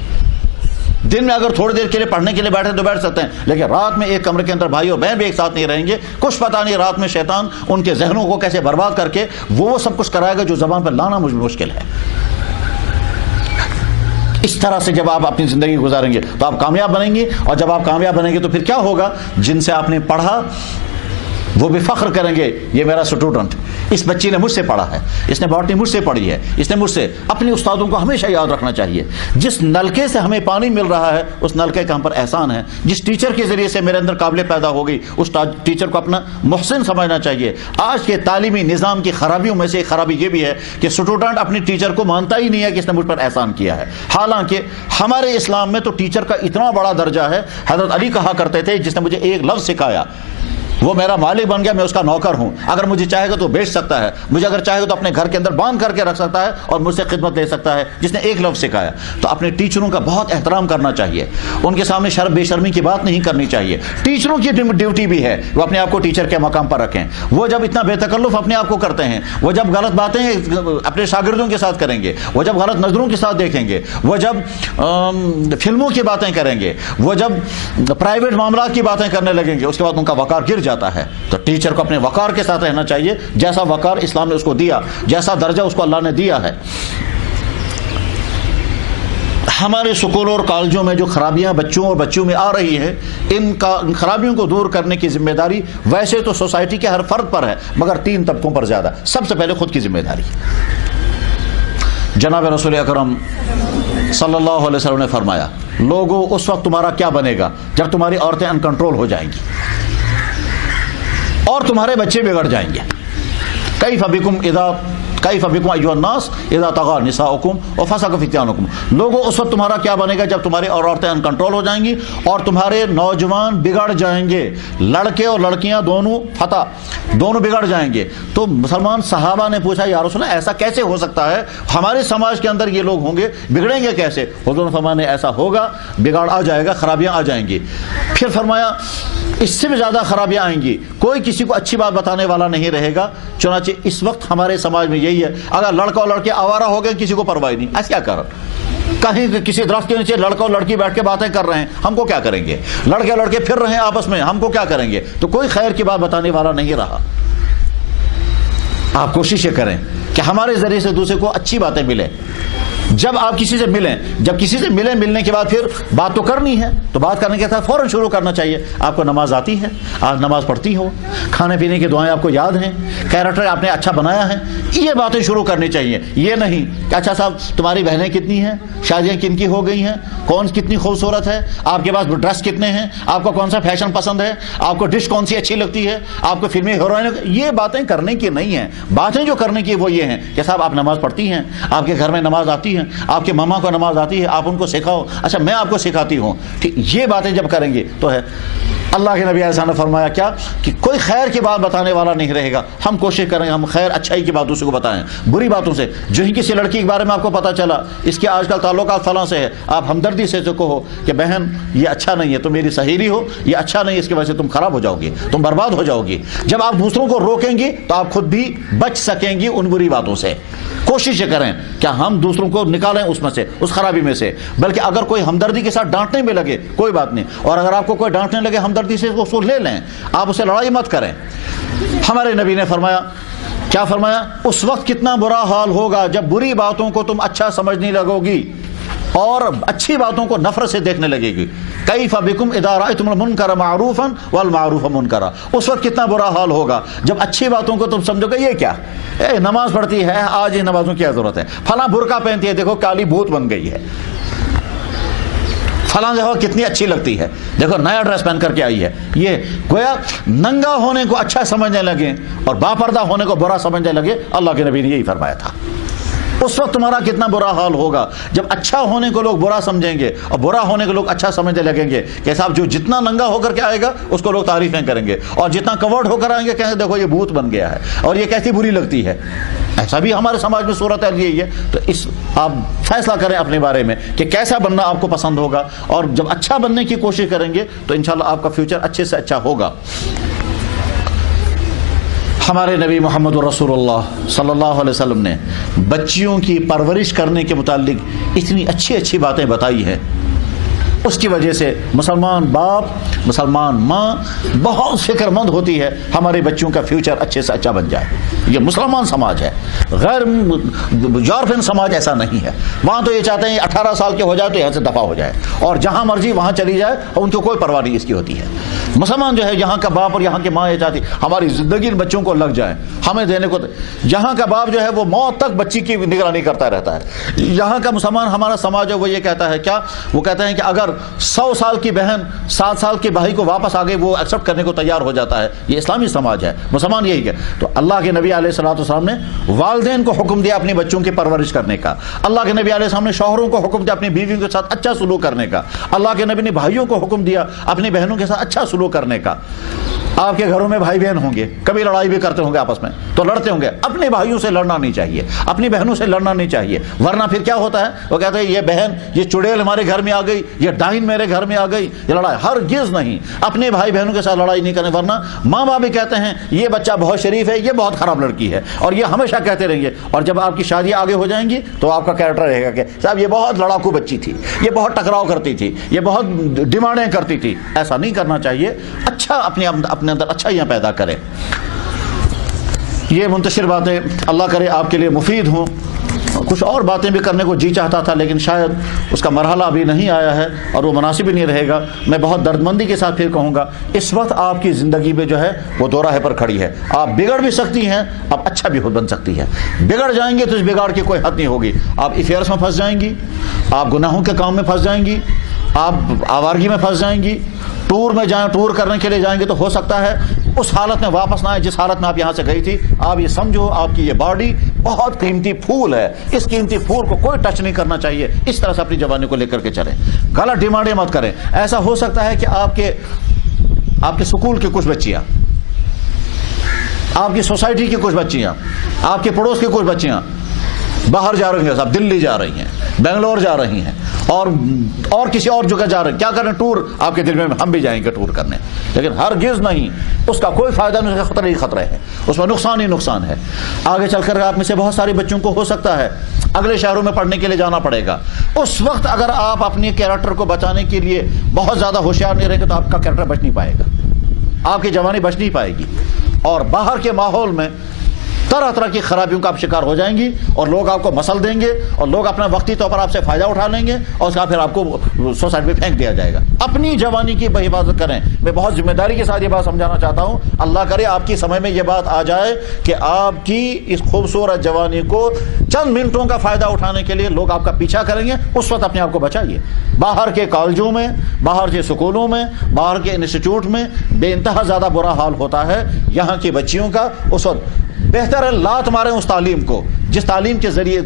دن میں اگر تھوڑی دیر کے لیے پڑھنے کے لیے بیٹھے تو بیٹھ سکتے ہیں، لیکن رات میں ایک کمرے کے اندر بھائی اور بہن بھی ایک ساتھ نہیں رہیں گے. کچھ پتہ نہیں رات میں شیطان ان کے ذہنوں کو کیسے برباد کر کے وہ سب کچھ کرائے گا جو زبان پر لانا مشکل ہے. اس طرح سے جب آپ اپنی زندگی گزاریں گے تو آپ کامیاب بنیں گے، اور جب آپ کامیاب بنیں گے تو پھر کیا ہوگا؟ جن سے آپ نے پڑھا وہ بھی فخر کریں گے، یہ میرا اسٹوڈنٹ، اس بچی نے مجھ سے پڑھا ہے، اس نے باٹنی مجھ سے پڑھی ہے، اس نے مجھ سے. اپنے استادوں کو ہمیشہ یاد رکھنا چاہیے، جس نلکے سے ہمیں پانی مل رہا ہے اس نلکے کا ہم پر احسان ہے. جس ٹیچر کے ذریعے سے میرے اندر قابلیت پیدا ہو گئی اس ٹیچر کو اپنا محسن سمجھنا چاہیے. آج کے تعلیمی نظام کی خرابیوں میں سے ایک خرابی یہ بھی ہے کہ اسٹوڈنٹ اپنی ٹیچر کو مانتا ہی نہیں ہے کہ اس نے مجھ پر احسان کیا ہے. حالانکہ ہمارے اسلام میں تو ٹیچر کا اتنا بڑا درجہ ہے. حضرت علی کہا کرتے تھے جس نے مجھے ایک لفظ سکھایا وہ میرا مالک بن گیا، میں اس کا نوکر ہوں. اگر مجھے چاہے گا تو بیچ سکتا ہے، مجھے اگر چاہے گا تو اپنے گھر کے اندر باندھ کر کے رکھ سکتا ہے اور مجھ سے خدمت لے سکتا ہے جس نے ایک لفظ سکھایا. تو اپنے ٹیچروں کا بہت احترام کرنا چاہیے، ان کے سامنے بے شرمی کی بات نہیں کرنی چاہیے. ٹیچروں کی ڈیوٹی بھی ہے وہ اپنے آپ کو ٹیچر کے مقام پر رکھیں. وہ جب اتنا بے تکلف اپنے آپ کو کرتے ہیں، وہ جب غلط باتیں اپنے شاگردوں کے ساتھ کریں گے، وہ جب غلط نظروں کے ساتھ دیکھیں گے، وہ جب فلموں کی باتیں کریں گے، وہ جب پرائیویٹ معاملات کی باتیں کرنے لگیں گے، اس کے بعد ان کا وقار گر جاتا ہے. تو ٹیچر کو اپنے وقار کے ساتھ رہنا چاہیے، جیسا وقار اسلام نے اس کو دیا، جیسا درجہ اس کو اللہ نے دیا ہے. ہمارے سکولوں اور کالجوں میں جو خرابیاں بچوں میں آ رہی ہیں، ان خرابیوں کو دور کرنے کی ذمہ داری ویسے تو سوسائٹی کے ہر فرد پر ہے، مگر 3 طبقوں پر زیادہ. سب سے پہلے خود کی ذمہ داری. جناب رسول اکرم صلی اللہ علیہ وسلم نے فرمایا، لوگوں اس وقت تمہارا کیا بنے گا جب تمہاری عورتیں ان کنٹرول ہو جائیں گی اور تمہارے بچے بگڑ جائیں گے. کیف بکم ایھا الناس اذا طغى نساؤکم وفسق فتیانکم. لوگوں اس وقت تمہارا کیا بنے گا جب تمہاری عورتیں ان کنٹرول ہو جائیں گی اور تمہارے نوجوان بگڑ جائیں گے، لڑکے اور لڑکیاں دونوں بگڑ جائیں گے. تو مسلمان صحابہ نے پوچھا، یا رسول اللہ ایسا کیسے ہو سکتا ہے؟ ہمارے سماج کے اندر یہ لوگ ہوں گے، بگڑیں گے کیسے؟ حضور نے فرمایا ایسا ہوگا، بگاڑ آ جائے گا، خرابیاں آ جائیں گی. پھر فرمایا اس سے بھی زیادہ خرابیاں آئیں گی، کوئی کسی کو اچھی بات بتانے والا نہیں رہے گا. چنانچہ اس وقت ہمارے سماج میں یہی ہے، اگر لڑکا اور لڑکی آوارہ ہو گئے کسی کو پرواہ نہیں. ایسا کیا کر کہیں کسی درخت کے نیچے لڑکا اور لڑکی بیٹھ کے باتیں کر رہے ہیں، ہم کو کیا کریں گے؟ لڑکے لڑکے پھر رہے ہیں آپس میں، ہم کو کیا کریں گے؟ تو کوئی خیر کی بات بتانے والا نہیں رہا. آپ کوششیں کریں کہ ہمارے ذریعے سے دوسرے کو اچھی باتیں ملیں. جب آپ کسی سے ملیں، ملنے کے بعد پھر بات تو کرنی ہے، تو بات کرنے کے ساتھ فوراً شروع کرنا چاہیے. آپ کو نماز آتی ہے؟ آپ نماز پڑھتی ہو؟ کھانے پینے کی دعائیں آپ کو یاد ہیں؟ کیریکٹر آپ نے اچھا بنایا ہے؟ یہ باتیں شروع کرنی چاہیے. یہ نہیں کہ اچھا صاحب تمہاری بہنیں کتنی ہیں، شادیاں کن کی ہو گئی ہیں، کون کتنی خوبصورت ہے، آپ کے پاس ڈریس کتنے ہیں، آپ کو کون سا فیشن پسند ہے، آپ کو ڈش کون سی اچھی لگتی ہے، آپ کو فلمی ہیروئن. یہ باتیں کرنے کی نہیں ہیں. باتیں جو کرنے کی وہ یہ ہیں کہ صاحب آپ نماز پڑھتی ہیں، آپ کے گھر میں نماز آتی ہے، آپ کے ماما کو نماز آتی ہے، آپ ان کو سکھاؤ، اچھا میں آپ کو سکھاتی ہوں. ٹھیک، یہ باتیں جب کریں گے تو ہے. اللہ کے نبی علیہ السلام نے فرمایا کیا کہ کوئی خیر کی بات بتانے والا نہیں رہے گا. ہم کوشش کریں ہم خیر اچھائی کی بات دوسرے کو بتائیں. بری باتوں سے جو ہی کسی لڑکی کے بارے میں آپ کو پتا چلا اس کے آج کل تعلقات فلاں سے ہے، آپ ہمدردی سے کہو کہ بہن یہ اچھا نہیں ہے، تم میری سہیلی ہو، یہ اچھا نہیں ہے، اس کی وجہ سے تم خراب ہو جاؤ گی، تم برباد ہو جاؤ گی. جب آپ دوسروں کو روکیں گی تو آپ خود بھی بچ سکیں گی ان بری باتوں سے. کوشش کریں کہ ہم دوسروں کو نکالیں اس میں سے، اس خرابی میں سے. بلکہ اگر کوئی ہمدردی کے ساتھ ڈانٹنے میں لگے کوئی بات نہیں، اور اگر آپ کو کوئی ڈانٹنے لگے ہمدردی سے اس کو لے لیں، آپ اسے لڑائی مت کریں. ہمارے نبی نے فرمایا، کیا فرمایا؟ اس وقت کتنا برا حال ہوگا جب بری باتوں کو تم اچھا سمجھنے لگو گی اور اچھی باتوں کو نفرت سے دیکھنے لگے گی. کیف بکم اذا رأیتم المنکر معروفا والمعروف منکرا. اس وقت کتنا برا حال ہوگا جب اچھی باتوں کو تم سمجھو گے یہ کیا نماز پڑھتی ہے، آج یہ نمازوں کی کیا ضرورت ہے، فلاں برقع پہنتی ہے، دیکھو کالی بھوت بن گئی ہے، فلاں دیکھو کتنی اچھی لگتی ہے، دیکھو نیا ڈریس پہن کر کے آئی ہے. یہ گویا ننگا ہونے کو اچھا سمجھنے لگے اور باپردہ ہونے کو برا سمجھنے لگے. اللہ کے نبی نے یہی فرمایا تھا. اس وقت تمہارا کتنا برا حال ہوگا جب اچھا ہونے کو لوگ برا سمجھیں گے اور برا ہونے کو لوگ اچھا سمجھنے لگیں گے. کہ صاحب جو جتنا ننگا ہو کر کے آئے گا اس کو لوگ تعریفیں کریں گے، اور جتنا کورڈ ہو کر آئیں گے کہیں گے دیکھو یہ بھوت بن گیا ہے اور یہ کیسی بری لگتی ہے. ایسا بھی ہمارے سماج میں صورت ہے یہی ہے. تو اس آپ فیصلہ کریں اپنے بارے میں کہ کیسا بننا آپ کو پسند ہوگا، اور جب اچھا بننے کی کوشش کریں گے تو انشاءاللہ آپ کا فیوچر اچھے سے اچھا ہوگا. ہمارے نبی محمد رسول اللہ صلی اللہ علیہ وسلم نے بچیوں کی پرورش کرنے کے متعلق اتنی اچھی اچھی باتیں بتائی ہیں اس کی وجہ سے مسلمان باپ مسلمان ماں بہت فکر مند ہوتی ہے ہمارے بچوں کا فیوچر اچھے سے اچھا بن جائے. یہ مسلمان سماج ہے, غیر یورپین سماج ایسا نہیں ہے. وہاں تو یہ چاہتے ہیں 18 سال کے ہو جائے تو یہاں سے دفع ہو جائے اور جہاں مرضی وہاں چلی جائے اور ان کو کوئی پرواہ نہیں اس کی ہوتی ہے. مسلمان جو ہے یہاں کا باپ اور یہاں کی ماں یہ چاہتی ہماری زندگی ان بچوں کو لگ جائے, ہمیں دینے کو. یہاں کا باپ جو ہے وہ موت تک بچی کی نگرانی کرتا رہتا ہے. یہاں کا مسلمان ہمارا سماج ہے وہ یہ کہتا ہے کیا, وہ کہتے ہیں کہ اگر 100 سال کی بہن 7 سال کے بھائی کو واپس آ گئی وہ ایکسیپٹ کرنے کو تیار ہو جاتا ہے. یہ اسلامی سماج ہے, مسلمان یہی ہے. تو اللہ کے نبی علیہ الصلوۃ والسلام نے والدین کو حکم دیا اپنے بچوں کی پرورش کرنے کا. اللہ کے نبی علیہ السلام نے شوہروں کو حکم دیا اپنی بیویوں کے ساتھ اچھا سلوک کرنے کا. اللہ کے نبی نے بھائیوں کو حکم دیا اپنی بہنوں کے ساتھ اچھا سلوک کرنے کا. آپ کے گھروں میں بھائی بہن ہوں گے, کبھی لڑائی بھی کرتے ہوں گے آپس میں, تو لڑتے ہوں گے. اپنے بھائیوں سے لڑنا نہیں چاہیے, اپنی بہنوں سے لڑنا نہیں چاہیے, ورنہ پھر کیا ہوتا ہے وہ کہتے ہیں یہ بہن یہ چڑیل ہمارے گھر میں آ گئی, یہ ڈائن میرے گھر میں آ گئی, یہ لڑائی. ہرگز نہیں, اپنے بھائی بہنوں کے ساتھ لڑائی نہیں کریں, ورنہ ماں باپ بھی کہتے ہیں یہ بچہ بہت شریف ہے, یہ بہت خراب لڑکی ہے, اور یہ ہمیشہ کہتے رہیں گے. اور جب آپ کی شادی آگے ہو جائیں گی تو آپ کا کیریکٹر رہے گا کہ صاحب یہ بہت لڑاکو بچی تھی, یہ بہت ٹکراؤ کرتی تھی, یہ بہت ڈیمانڈیں کرتی تھی. ایسا نہیں کرنا چاہیے. اچھا اپنے اندر اچھا یہاں پیدا کریں. یہ منتشر باتیں اللہ کرے آپ کے لیے مفید ہوں. کچھ اور باتیں بھی کرنے کو جی چاہتا تھا لیکن شاید اس کا مرحلہ ابھی نہیں آیا ہے اور وہ مناسب ہی نہیں رہے گا. میں بہت دردمندی کے ساتھ پھر کہوں گا, اس وقت آپ کی زندگی میں جو ہے وہ دو راہ پر کھڑی ہے. آپ بگڑ بھی سکتی ہیں, آپ اچھا بھی بن سکتی ہے. بگڑ جائیں گے تو اس بگاڑ کی کوئی حد نہیں ہوگی. آپ افیئرس میں پھنس جائیں گی, آپ گناہوں کے کام میں پھنس جائیں گی, آپ آوارگی میں پھنس جائیں گی. ٹور میں جائیں, ٹور کرنے کے لیے جائیں گے تو ہو سکتا ہے اس حالت میں واپس نہ آئے جس حالت میں آپ یہاں سے گئی تھی. آپ یہ سمجھو آپ کی یہ باڈی بہت قیمتی پھول ہے, اس قیمتی پھول کو کوئی ٹچ نہیں کرنا چاہیے. اس طرح سے اپنی جوانی کو لے کر کے چلیں, غلط ڈیمانڈیں مت کریں. ایسا ہو سکتا ہے کہ آپ کے سکول کی کچھ بچیاں, آپ کی سوسائٹی کی کچھ بچیاں, آپ کے پڑوس کی کچھ بچیاں باہر جا رہی ہیں, صاحب دلی جا رہی ہیں, بنگلور جا رہی ہیں, اور کسی اور جگہ جا رہے ہیں. کیا کریں, ٹور. آپ کے دل میں ہم بھی جائیں گے ٹور کرنے, لیکن ہرگز نہیں, اس کا کوئی فائدہ نہیں, اس کا خطرہ ہی خطرہ ہے, اس میں نقصان ہی نقصان ہے. آگے چل کر آپ میں سے بہت سارے بچوں کو ہو سکتا ہے اگلے شہروں میں پڑھنے کے لیے جانا پڑے گا. اس وقت اگر آپ اپنے کیریکٹر کو بچانے کے لیے بہت زیادہ ہوشیار نہیں رہیں گے تو آپ کا کیریکٹر بچ نہیں پائے گا, آپ کی جوانی بچ نہیں پائے گی, اور باہر کے ماحول میں طرح طرح کی خرابیوں کا آپ شکار ہو جائیں گی, اور لوگ آپ کو مسل دیں گے, اور لوگ اپنا وقتی طور پر آپ سے فائدہ اٹھا لیں گے, اور اس کا پھر آپ کو سوسائٹی میں پھینک دیا جائے گا. اپنی جوانی کی حفاظت کریں. میں بہت ذمہ داری کے ساتھ یہ بات سمجھانا چاہتا ہوں. اللہ کرے آپ کی سمجھ میں یہ بات آ جائے کہ آپ کی اس خوبصورت جوانی کو چند منٹوں کا فائدہ اٹھانے کے لیے لوگ آپ کا پیچھا کریں گے. اس وقت اپنے آپ کو بچائیے. باہر کے کالجوں میں, باہر کے سکولوں میں, باہر کے انسٹیٹیوٹ میں بے انتہا زیادہ برا حال ہوتا ہے یہاں کی بچیوں کا. اس وقت بہتر ہے لات ماریں اس تعلیم کو جس تعلیم کے ذریعے,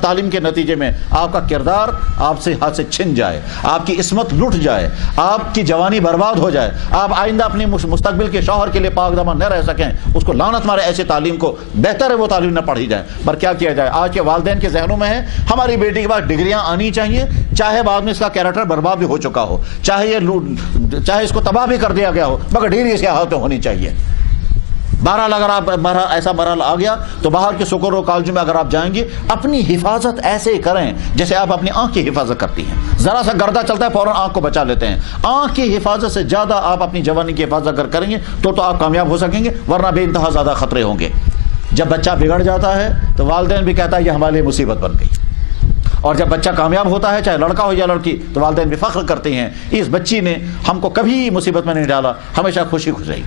تعلیم کے نتیجے میں آپ کا کردار آپ سے ہاتھ سے چھن جائے, آپ کی عصمت لٹ جائے, آپ کی جوانی برباد ہو جائے, آپ آئندہ اپنی مستقبل کے شوہر کے لیے پاک دامن نہ رہ سکیں. اس کو لعنت مارے ایسے تعلیم کو. بہتر ہے وہ تعلیم نہ پڑھی جائے. پر کیا کیا جائے, آج کے والدین کے ذہنوں میں ہے ہماری بیٹی کے پاس ڈگریاں آنی چاہیے, چاہے بعد میں اس کا کیریکٹر برباد بھی ہو چکا ہو, چاہے اس کو تباہ بھی کر دیا گیا ہو, مگر ڈگری اس کی حالتیں ہونی چاہیے. بہرحال اگر آپ ایسا مرحلہ آ گیا تو باہر کے سکول اور کالجوں میں اگر آپ جائیں گے اپنی حفاظت ایسے کریں جیسے آپ اپنی آنکھ کی حفاظت کرتی ہیں. ذرا سا گردہ چلتا ہے فوراً آنکھ کو بچا لیتے ہیں. آنکھ کی حفاظت سے زیادہ آپ اپنی جوانی کی حفاظت اگر کریں گے تو آپ کامیاب ہو سکیں گے, ورنہ بے انتہا زیادہ خطرے ہوں گے. جب بچہ بگڑ جاتا ہے تو والدین بھی کہتا ہے یہ ہمارے لیے مصیبت بن گئی, اور جب بچہ کامیاب ہوتا ہے چاہے لڑکا ہو یا لڑکی تو والدین بھی فخر کرتے ہیں اس بچی نے ہم کو کبھی مصیبت میں نہیں ڈالا, ہمیشہ خوشی خوش رہی.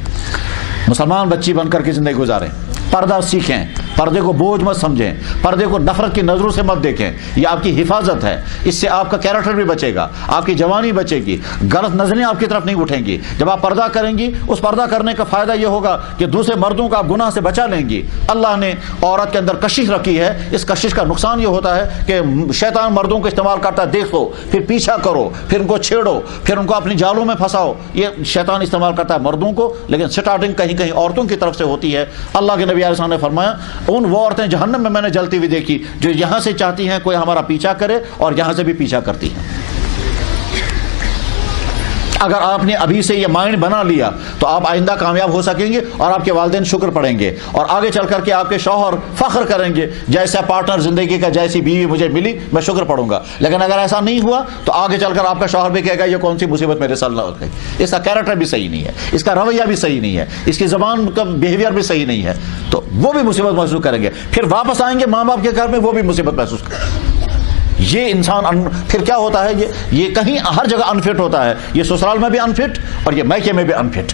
مسلمان بچی بن کر کے زندگی گزاریں, پردہ سیکھیں, پردے کو بوجھ مت سمجھیں, پردے کو نفرت کی نظروں سے مت دیکھیں. یہ آپ کی حفاظت ہے, اس سے آپ کا کیریکٹر بھی بچے گا, آپ کی جوانی بچے گی, غلط نظریں آپ کی طرف نہیں اٹھیں گی. جب آپ پردہ کریں گی اس پردہ کرنے کا فائدہ یہ ہوگا کہ دوسرے مردوں کا آپ گناہ سے بچا لیں گی. اللہ نے عورت کے اندر کشش رکھی ہے, اس کشش کا نقصان یہ ہوتا ہے کہ شیطان مردوں کو استعمال کرتا ہے, دیکھو پھر پیچھا کرو, پھر ان کو چھیڑو, پھر ان کو اپنی جالوں میں پھنساؤ. یہ شیطان استعمال کرتا ہے مردوں کو, لیکن سٹارٹنگ کہیں کہیں عورتوں کی طرف سے ہوتی ہے. اللہ کے نبی علیہ السلام نے فرمایا ان وہ عورتیں جہنم میں نے جلتی ہوئی دیکھی جو یہاں سے چاہتی ہیں کوئی ہمارا پیچھا کرے اور یہاں سے بھی پیچھا کرتی ہیں. اگر آپ نے ابھی سے یہ مائنڈ بنا لیا تو آپ آئندہ کامیاب ہو سکیں گے، اور آپ کے والدین شکر پڑیں گے، اور آگے چل کر کے آپ کے شوہر فخر کریں گے جیسا پارٹنر زندگی کا، جیسی بیوی مجھے ملی میں شکر پڑوں گا۔ لیکن اگر ایسا نہیں ہوا تو آگے چل کر آپ کا شوہر بھی کہے گا یہ کون سی مصیبت میرے ساتھ لگ گئی، اس کا کیریکٹر بھی صحیح نہیں ہے، اس کا رویہ بھی صحیح نہیں ہے، اس کی زبان کا بیہیویئر بھی صحیح نہیں ہے، تو وہ بھی مصیبت محسوس کریں گے۔ پھر واپس آئیں گے ماں باپ کے گھر میں، وہ بھی مصیبت محسوس کریں گے۔ یہ انسان پھر کیا ہوتا ہے، یہ کہیں ہر جگہ انفٹ ہوتا ہے، یہ سسرال میں بھی انفٹ اور یہ میکے میں بھی انفٹ۔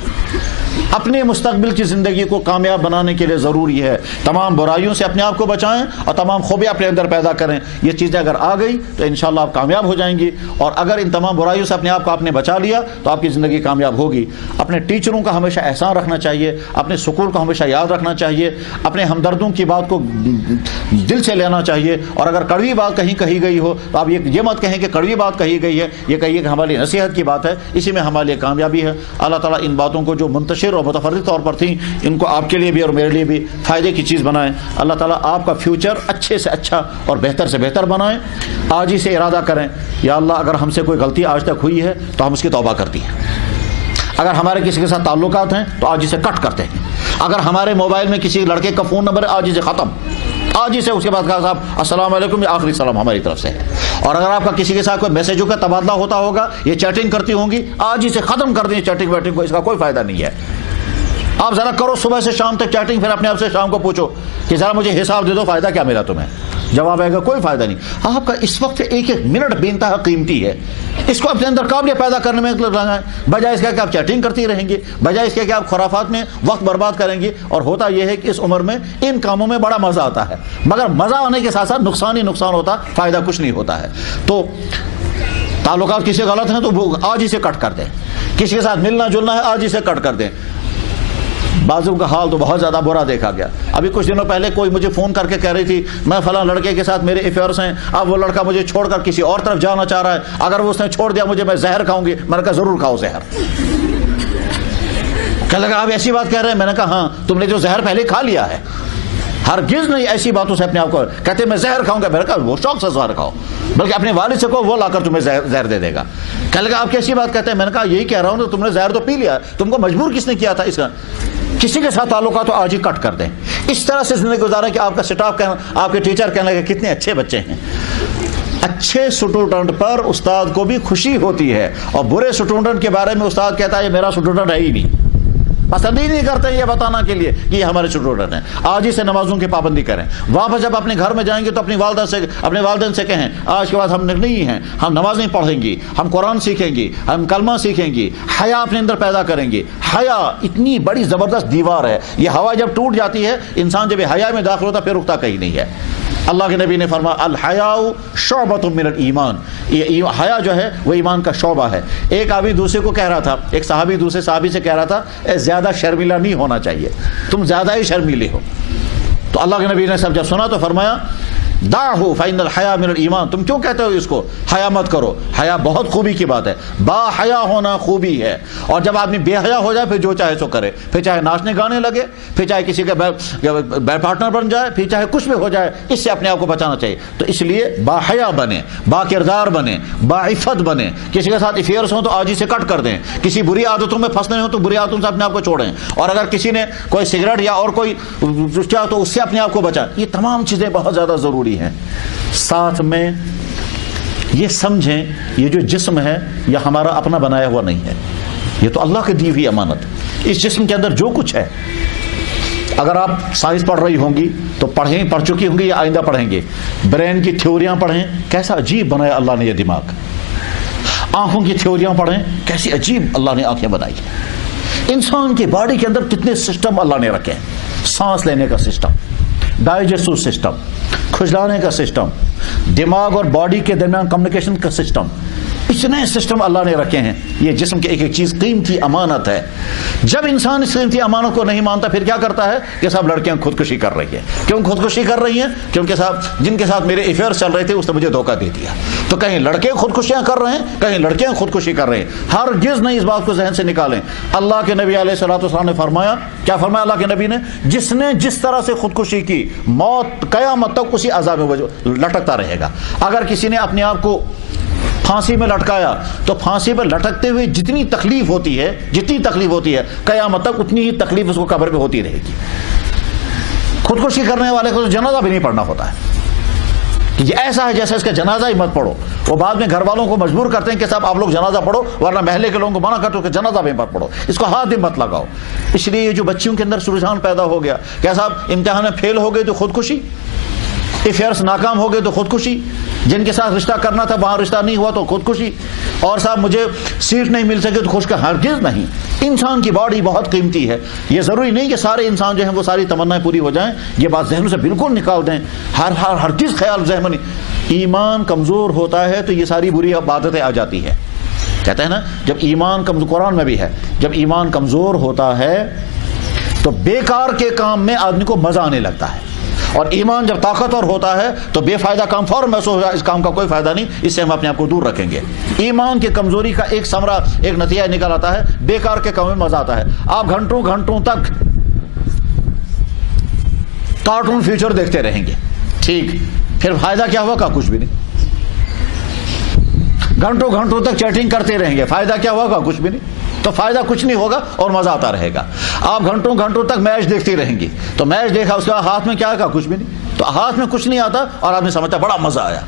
اپنے مستقبل کی زندگی کو کامیاب بنانے کے لیے ضروری ہے تمام برائیوں سے اپنے آپ کو بچائیں اور تمام خوبیاں اپنے اندر پیدا کریں۔ یہ چیزیں اگر آ گئی تو انشاءاللہ آپ کامیاب ہو جائیں گی، اور اگر ان تمام برائیوں سے اپنے آپ کو آپ نے بچا لیا تو آپ کی زندگی کامیاب ہوگی۔ اپنے ٹیچروں کا ہمیشہ احسان رکھنا چاہیے، اپنے سکول کو ہمیشہ یاد رکھنا چاہیے، اپنے ہمدردوں کی بات کو دل سے لینا چاہیے، اور اگر کڑوی بات کہیں کہی گئی ہو تو آپ یہ مت کہیں کہ کڑوی بات کہی گئی ہے، یہ کہیے کہ ہمارے لیے نصیحت کی بات ہے، اسی میں ہمارے لیے کامیابی ہے۔ اللہ تعالیٰ ان باتوں کو جو منتشر اور متفرد طور پر تھیں ان کو آپ کے لیے بھی اور میرے لیے بھی فائدے کی چیز بنائیں۔ اللہ تعالیٰ آپ کا فیوچر اچھے سے اچھا اور بہتر سے بہتر بنائیں۔ آج ہی سے ارادہ کریں، یا اللہ اگر ہم سے کوئی غلطی آج تک ہوئی ہے تو ہم اس کی توبہ کرتی ہیں۔ اگر ہمارے کسی کے ساتھ تعلقات ہیں تو آج ہی سے کٹ کرتے ہیں۔ اگر ہمارے موبائل میں کسی لڑکے کا فون نمبر ہے آج ہی سے ختم، آج ہی سے اس کے بعد کہا صاحب السلام علیکم، یہ آخری سلام ہماری طرف سے ہے۔ اور اگر آپ کا کسی کے ساتھ کوئی میسجوں کا تبادلہ ہوتا ہوگا، یہ چیٹنگ کرتی ہوں گی، آج ہی سے ختم کر دیں چیٹنگ ویٹنگ کو، اس کا کوئی فائدہ نہیں ہے۔ آپ ذرا کرو صبح سے شام تک چیٹنگ، پھر اپنے آپ سے شام کو پوچھو کہ ذرا مجھے حساب دے دو فائدہ کیا میرا تمہیں، جواب آئے گا کوئی فائدہ نہیں۔ آپ کا اس وقت ایک ایک منٹ بے انتہا قیمتی ہے، اس کو اپنے اندر قابلیت پیدا کرنے میں لگائیں، بجائے اس کے کہ آپ چیٹنگ کرتی رہیں گے، بجائے اس کے کہ آپ خرافات میں وقت برباد کریں گے۔ اور ہوتا یہ ہے کہ اس عمر میں ان کاموں میں بڑا مزہ آتا ہے، مگر مزہ آنے کے ساتھ ساتھ نقصان ہی نقصان ہوتا، فائدہ کچھ نہیں ہوتا ہے۔ تو تعلقات کسی غلط ہیں تو وہ آج ہی سے کٹ کر دیں، کسی کے ساتھ ملنا جلنا ہے آج ہی سے کٹ کر دیں۔ بعضوں کا حال تو بہت زیادہ برا دیکھا گیا۔ ابھی کچھ دنوں پہلے کوئی مجھے فون کر کے کہہ رہی تھی میں فلاں لڑکے کے ساتھ میرے افیئرس ہیں، اب وہ لڑکا مجھے چھوڑ کر کسی اور طرف جانا چاہ رہا ہے، اگر وہ اس نے چھوڑ دیا مجھے میں زہر کھاؤں گی۔ میں نے کہا ضرور کھاؤ زہر۔ کہنے لگا آپ ایسی بات کہہ رہے ہیں؟ میں نے کہا ہاں، تم نے جو زہر پہلے کھا لیا ہے۔ ہرگز نہیں ایسی باتوں سے اپنے آپ کو کہتے میں زہر کھاؤں گا، میں نے کہا وہ شوق سے زہر کھاؤ، بلکہ اپنے والد سے کہو وہ لا کر تمہیں زہر دے دے گا۔ کہنے لگا آپ کیسی بات کہتے ہیں؟ میں نے کہا یہی کہہ رہا ہوں، تو تم نے زہر تو پی لیا، تم کو مجبور کس نے کیا تھا اس کا؟ کسی کے ساتھ تعلقات تو آج ہی کٹ کر دیں۔ اس طرح سے زندگی گزاریں کہ آپ کا سٹاف آپ کے ٹیچر کہنے لگے کتنے اچھے بچے ہیں۔ اچھے اسٹوڈنٹ پر استاد کو بھی خوشی ہوتی ہے، اور برے اسٹوڈنٹ کے بارے میں استاد کہتا ہے یہ میرا اسٹوڈنٹ ہے ہی نہیں، پسند ہی نہیں کرتے یہ بتانا کے لیے کہ یہ ہمارے اسٹوڈنٹ ہیں۔ آج ہی سے نمازوں کی پابندی کریں۔ واپس جب اپنے گھر میں جائیں گے تو اپنی والدہ سے اپنے والدین سے کہیں آج کے بعد ہم نہیں ہیں، ہم نمازیں پڑھیں گی، ہم قرآن سیکھیں گی، ہم کلمہ سیکھیں گی، حیا اپنے اندر پیدا کریں گی۔ حیا اتنی بڑی زبردست دیوار ہے، یہ ہوا جب ٹوٹ جاتی ہے انسان جب حیا میں داخل ہوتا پھر رکتا کہیں نہیں ہے۔ اللہ کے نبی نے فرمایا الحیاء شعبۃ من الایمان، یہ حیا جو ہے وہ ایمان کا شعبہ ہے۔ ایک آدمی دوسرے کو کہہ رہا تھا، ایک صحابی دوسرے صحابی سے کہہ رہا تھا اے زیادہ شرمیلا نہیں ہونا چاہیے، تم زیادہ ہی شرمیلے ہو۔ تو اللہ کے نبی نے سب جب سنا تو فرمایا دعہ فإن الحیا من الایمان، تم کیوں کہتے ہو اس کو حیا مت کرو، حیا بہت خوبی کی بات ہے، با حیا ہونا خوبی ہے۔ اور جب آدمی بے حیا ہو جائے پھر جو چاہے سو کرے، پھر چاہے ناچنے گانے لگے، پھر چاہے کسی کا بیڈ پارٹنر بن جائے، پھر چاہے کچھ بھی ہو جائے، اس سے اپنے آپ کو بچانا چاہیے۔ تو اس لیے با حیا بنے، با کردار بنے، با عفت بنے۔ کسی کے ساتھ افیئرس ہوں تو آج ہی سے کٹ کر دیں، کسی بری عادتوں میں پھنسنے ہوں تو بری عادتوں سے اپنے آپ کو چھوڑیں، اور اگر کسی نے کوئی سگریٹ یا اور کوئی تو اس سے اپنے آپ کو بچائیں۔ یہ تمام چیزیں بہت زیادہ ضروری ہیں۔ ساتھ میں یہ سمجھیں یہ جو جسم ہے یہ ہمارا اپنا بنایا ہوا نہیں ہے، یہ تو اللہ کی دی ہوئی امانت۔ اس جسم کے اندر جو کچھ ہے، اگر آپ سائنس پڑھ رہی ہوں گی تو پڑھ چکی ہوں گی یا آئندہ پڑھیں گے، برین کی تھیوریاں پڑھیں، کیسا عجیب بنایا اللہ نے یہ دماغ۔ آنکھوں کی تھیوریاں پڑھیں، کیسی عجیب اللہ نے آنکھیں بنائی۔ انسان کی باڈی کے اندر کتنے سسٹم اللہ نے رکھے ہیں، سانس لینے کا سسٹم، ڈائجسٹو سسٹم، کھجلانے کا سسٹم، دماغ اور باڈی کے درمیان کمیونیکیشن کا سسٹم، اتنے سسٹم اللہ نے رکھے ہیں۔ یہ جسم کی ایک ایک چیز قیمتی امانت ہے۔ جب انسان اس قیمتی امانت کو نہیں مانتا پھر کیا کرتا ہے کہ صاحب لڑکیاں خودکشی کر رہی ہیں۔ کیوں خودکشی کر رہی ہیں؟ کیونکہ صاحب جن کے ساتھ میرے افیئر چل رہے تھے اس نے مجھے دھوکہ دے دیا۔ تو کہیں لڑکے خودکشیاں کر رہے ہیں، کہیں لڑکیاں خودکشی کر رہے ہیں۔ ہرگز نہیں اس بات کو ذہن سے نکالیں۔ اللہ کے نبی علیہ الصلوۃ والسلام نے فرمایا، کیا فرمایا اللہ کے نبی نے؟ جس نے جس طرح سے خودکشی کی موت قیامت تک اسی عذاب میں لٹکتا رہے گا۔ اگر کسی نے اپنے آپ کو پھانسی میں لٹکایا تو پھانسی پر لٹکتے ہوئے جتنی تکلیف ہوتی ہے قیامت تک اتنی ہی تکلیف اس کو قبر پہ ہوتی رہے گی۔ خودکشی کرنے والے کو تو جنازہ بھی نہیں پڑھنا ہوتا ہے کہ یہ ایسا ہے جیسے اس کا جنازہ ہی مت پڑھو۔ وہ بعد میں گھر والوں کو مجبور کرتے ہیں کہ صاحب آپ لوگ جنازہ پڑھو، ورنہ محلے کے لوگوں کو منع کرتے ہو کہ جنازہ بھی مت پڑھو، اس کو ہاتھ بھی مت لگاؤ۔ اس لیے یہ جو بچیوں کے اندر رجحان پیدا ہو گیا کہ صاحب امتحان میں فیل ہو گئے تو خودکشی، افیئرس ناکام ہو گئے تو خودکشی، جن کے ساتھ رشتہ کرنا تھا وہاں رشتہ نہیں ہوا تو خودکشی، اور صاحب مجھے سیٹ نہیں مل سکے تو خودکشی۔ ہرگز نہیں۔ انسان کی باڈی بہت قیمتی ہے، یہ ضروری نہیں کہ سارے انسان جو ہیں وہ ساری تمنائیں پوری ہو جائیں، یہ بات ذہن سے بالکل نکال دیں۔ ہرگز خیال ذہن میں نہیں۔ ایمان کمزور ہوتا ہے تو یہ ساری بری عادتیں آ جاتی ہے۔ کہتے ہیں نا جب ایمان کمزور، قرآن میں بھی ہے، جب ایمان کمزور ہوتا ہے تو بیکار کے کام میں آدمی کو مزہ آنے لگتا ہے، اور ایمان جب طاقتور ہوتا ہے تو بے فائدہ کام فوراً محسوس ہوگا، اس کام کا کوئی فائدہ نہیں، اس سے ہم اپنے آپ کو دور رکھیں گے۔ ایمان کی کمزوری کا ایک ثمرہ، ایک نتیجہ نکل آتا ہے، بیکار کے کام میں مزہ آتا ہے۔ آپ گھنٹوں تک کارٹون فیچر دیکھتے رہیں گے، ٹھیک، پھر فائدہ کیا ہوگا؟ کچھ بھی نہیں۔ گھنٹوں تک چیٹنگ کرتے رہیں گے، فائدہ کیا ہوگا؟ کچھ بھی نہیں۔ تو فائدہ کچھ نہیں ہوگا اور مزہ آتا رہے گا۔ آپ گھنٹوں تک میچ دیکھتی رہیں گی، تو میچ دیکھا اس کے بعد ہاتھ میں کیا آئے گا؟ کچھ بھی نہیں۔ تو ہاتھ میں کچھ نہیں آتا اور آدمی سمجھتا بڑا مزہ آیا۔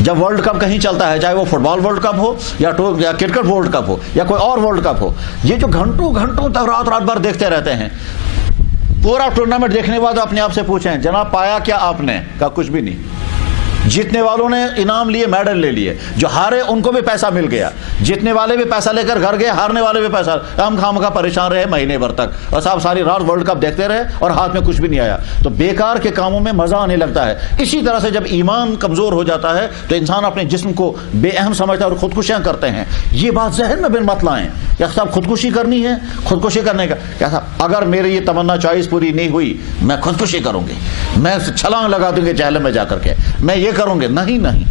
جب ورلڈ کپ کہیں چلتا ہے، چاہے وہ فٹ بال ورلڈ کپ ہو یا کرکٹ ورلڈ کپ ہو یا کوئی اور ورلڈ کپ ہو، یہ جو گھنٹوں تک رات بھر دیکھتے رہتے ہیں، پورا ٹورنامنٹ دیکھنے کے بعد اپنے آپ سے پوچھیں جناب پایا کیا آپ نے؟ کہا کچھ بھی نہیں۔ جیتنے والوں نے انعام لیے، میڈل لے لیے، جو ہارے ان کو بھی پیسہ مل گیا، جیتنے والے بھی پیسہ لے کر گھر گئے، ہارنے والے بھی پیسہ، ہم خامخواہ پریشان رہے مہینے بھر تک، اور صاحب ساری رات ورلڈ کپ دیکھتے رہے اور ہاتھ میں کچھ بھی نہیں آیا۔ تو بیکار کے کاموں میں مزہ آنے لگتا ہے۔ اسی طرح سے جب ایمان کمزور ہو جاتا ہے تو انسان اپنے جسم کو بے اہم سمجھتا ہے اور خودکشیاں کرتے ہیں۔ یہ بات ذہن میں بن مت لائیں کہ صاحب خودکشی کرنی ہے، خودکشی کرنے کا کیا صاحب اگر میری یہ تمنا چوائس پوری نہیں ہوئی میں خودکشی کروں گی، میں چھلانگ لگا دوں گی جہنم میں جا کر کے، میں یہ کروں گی۔ نہیں،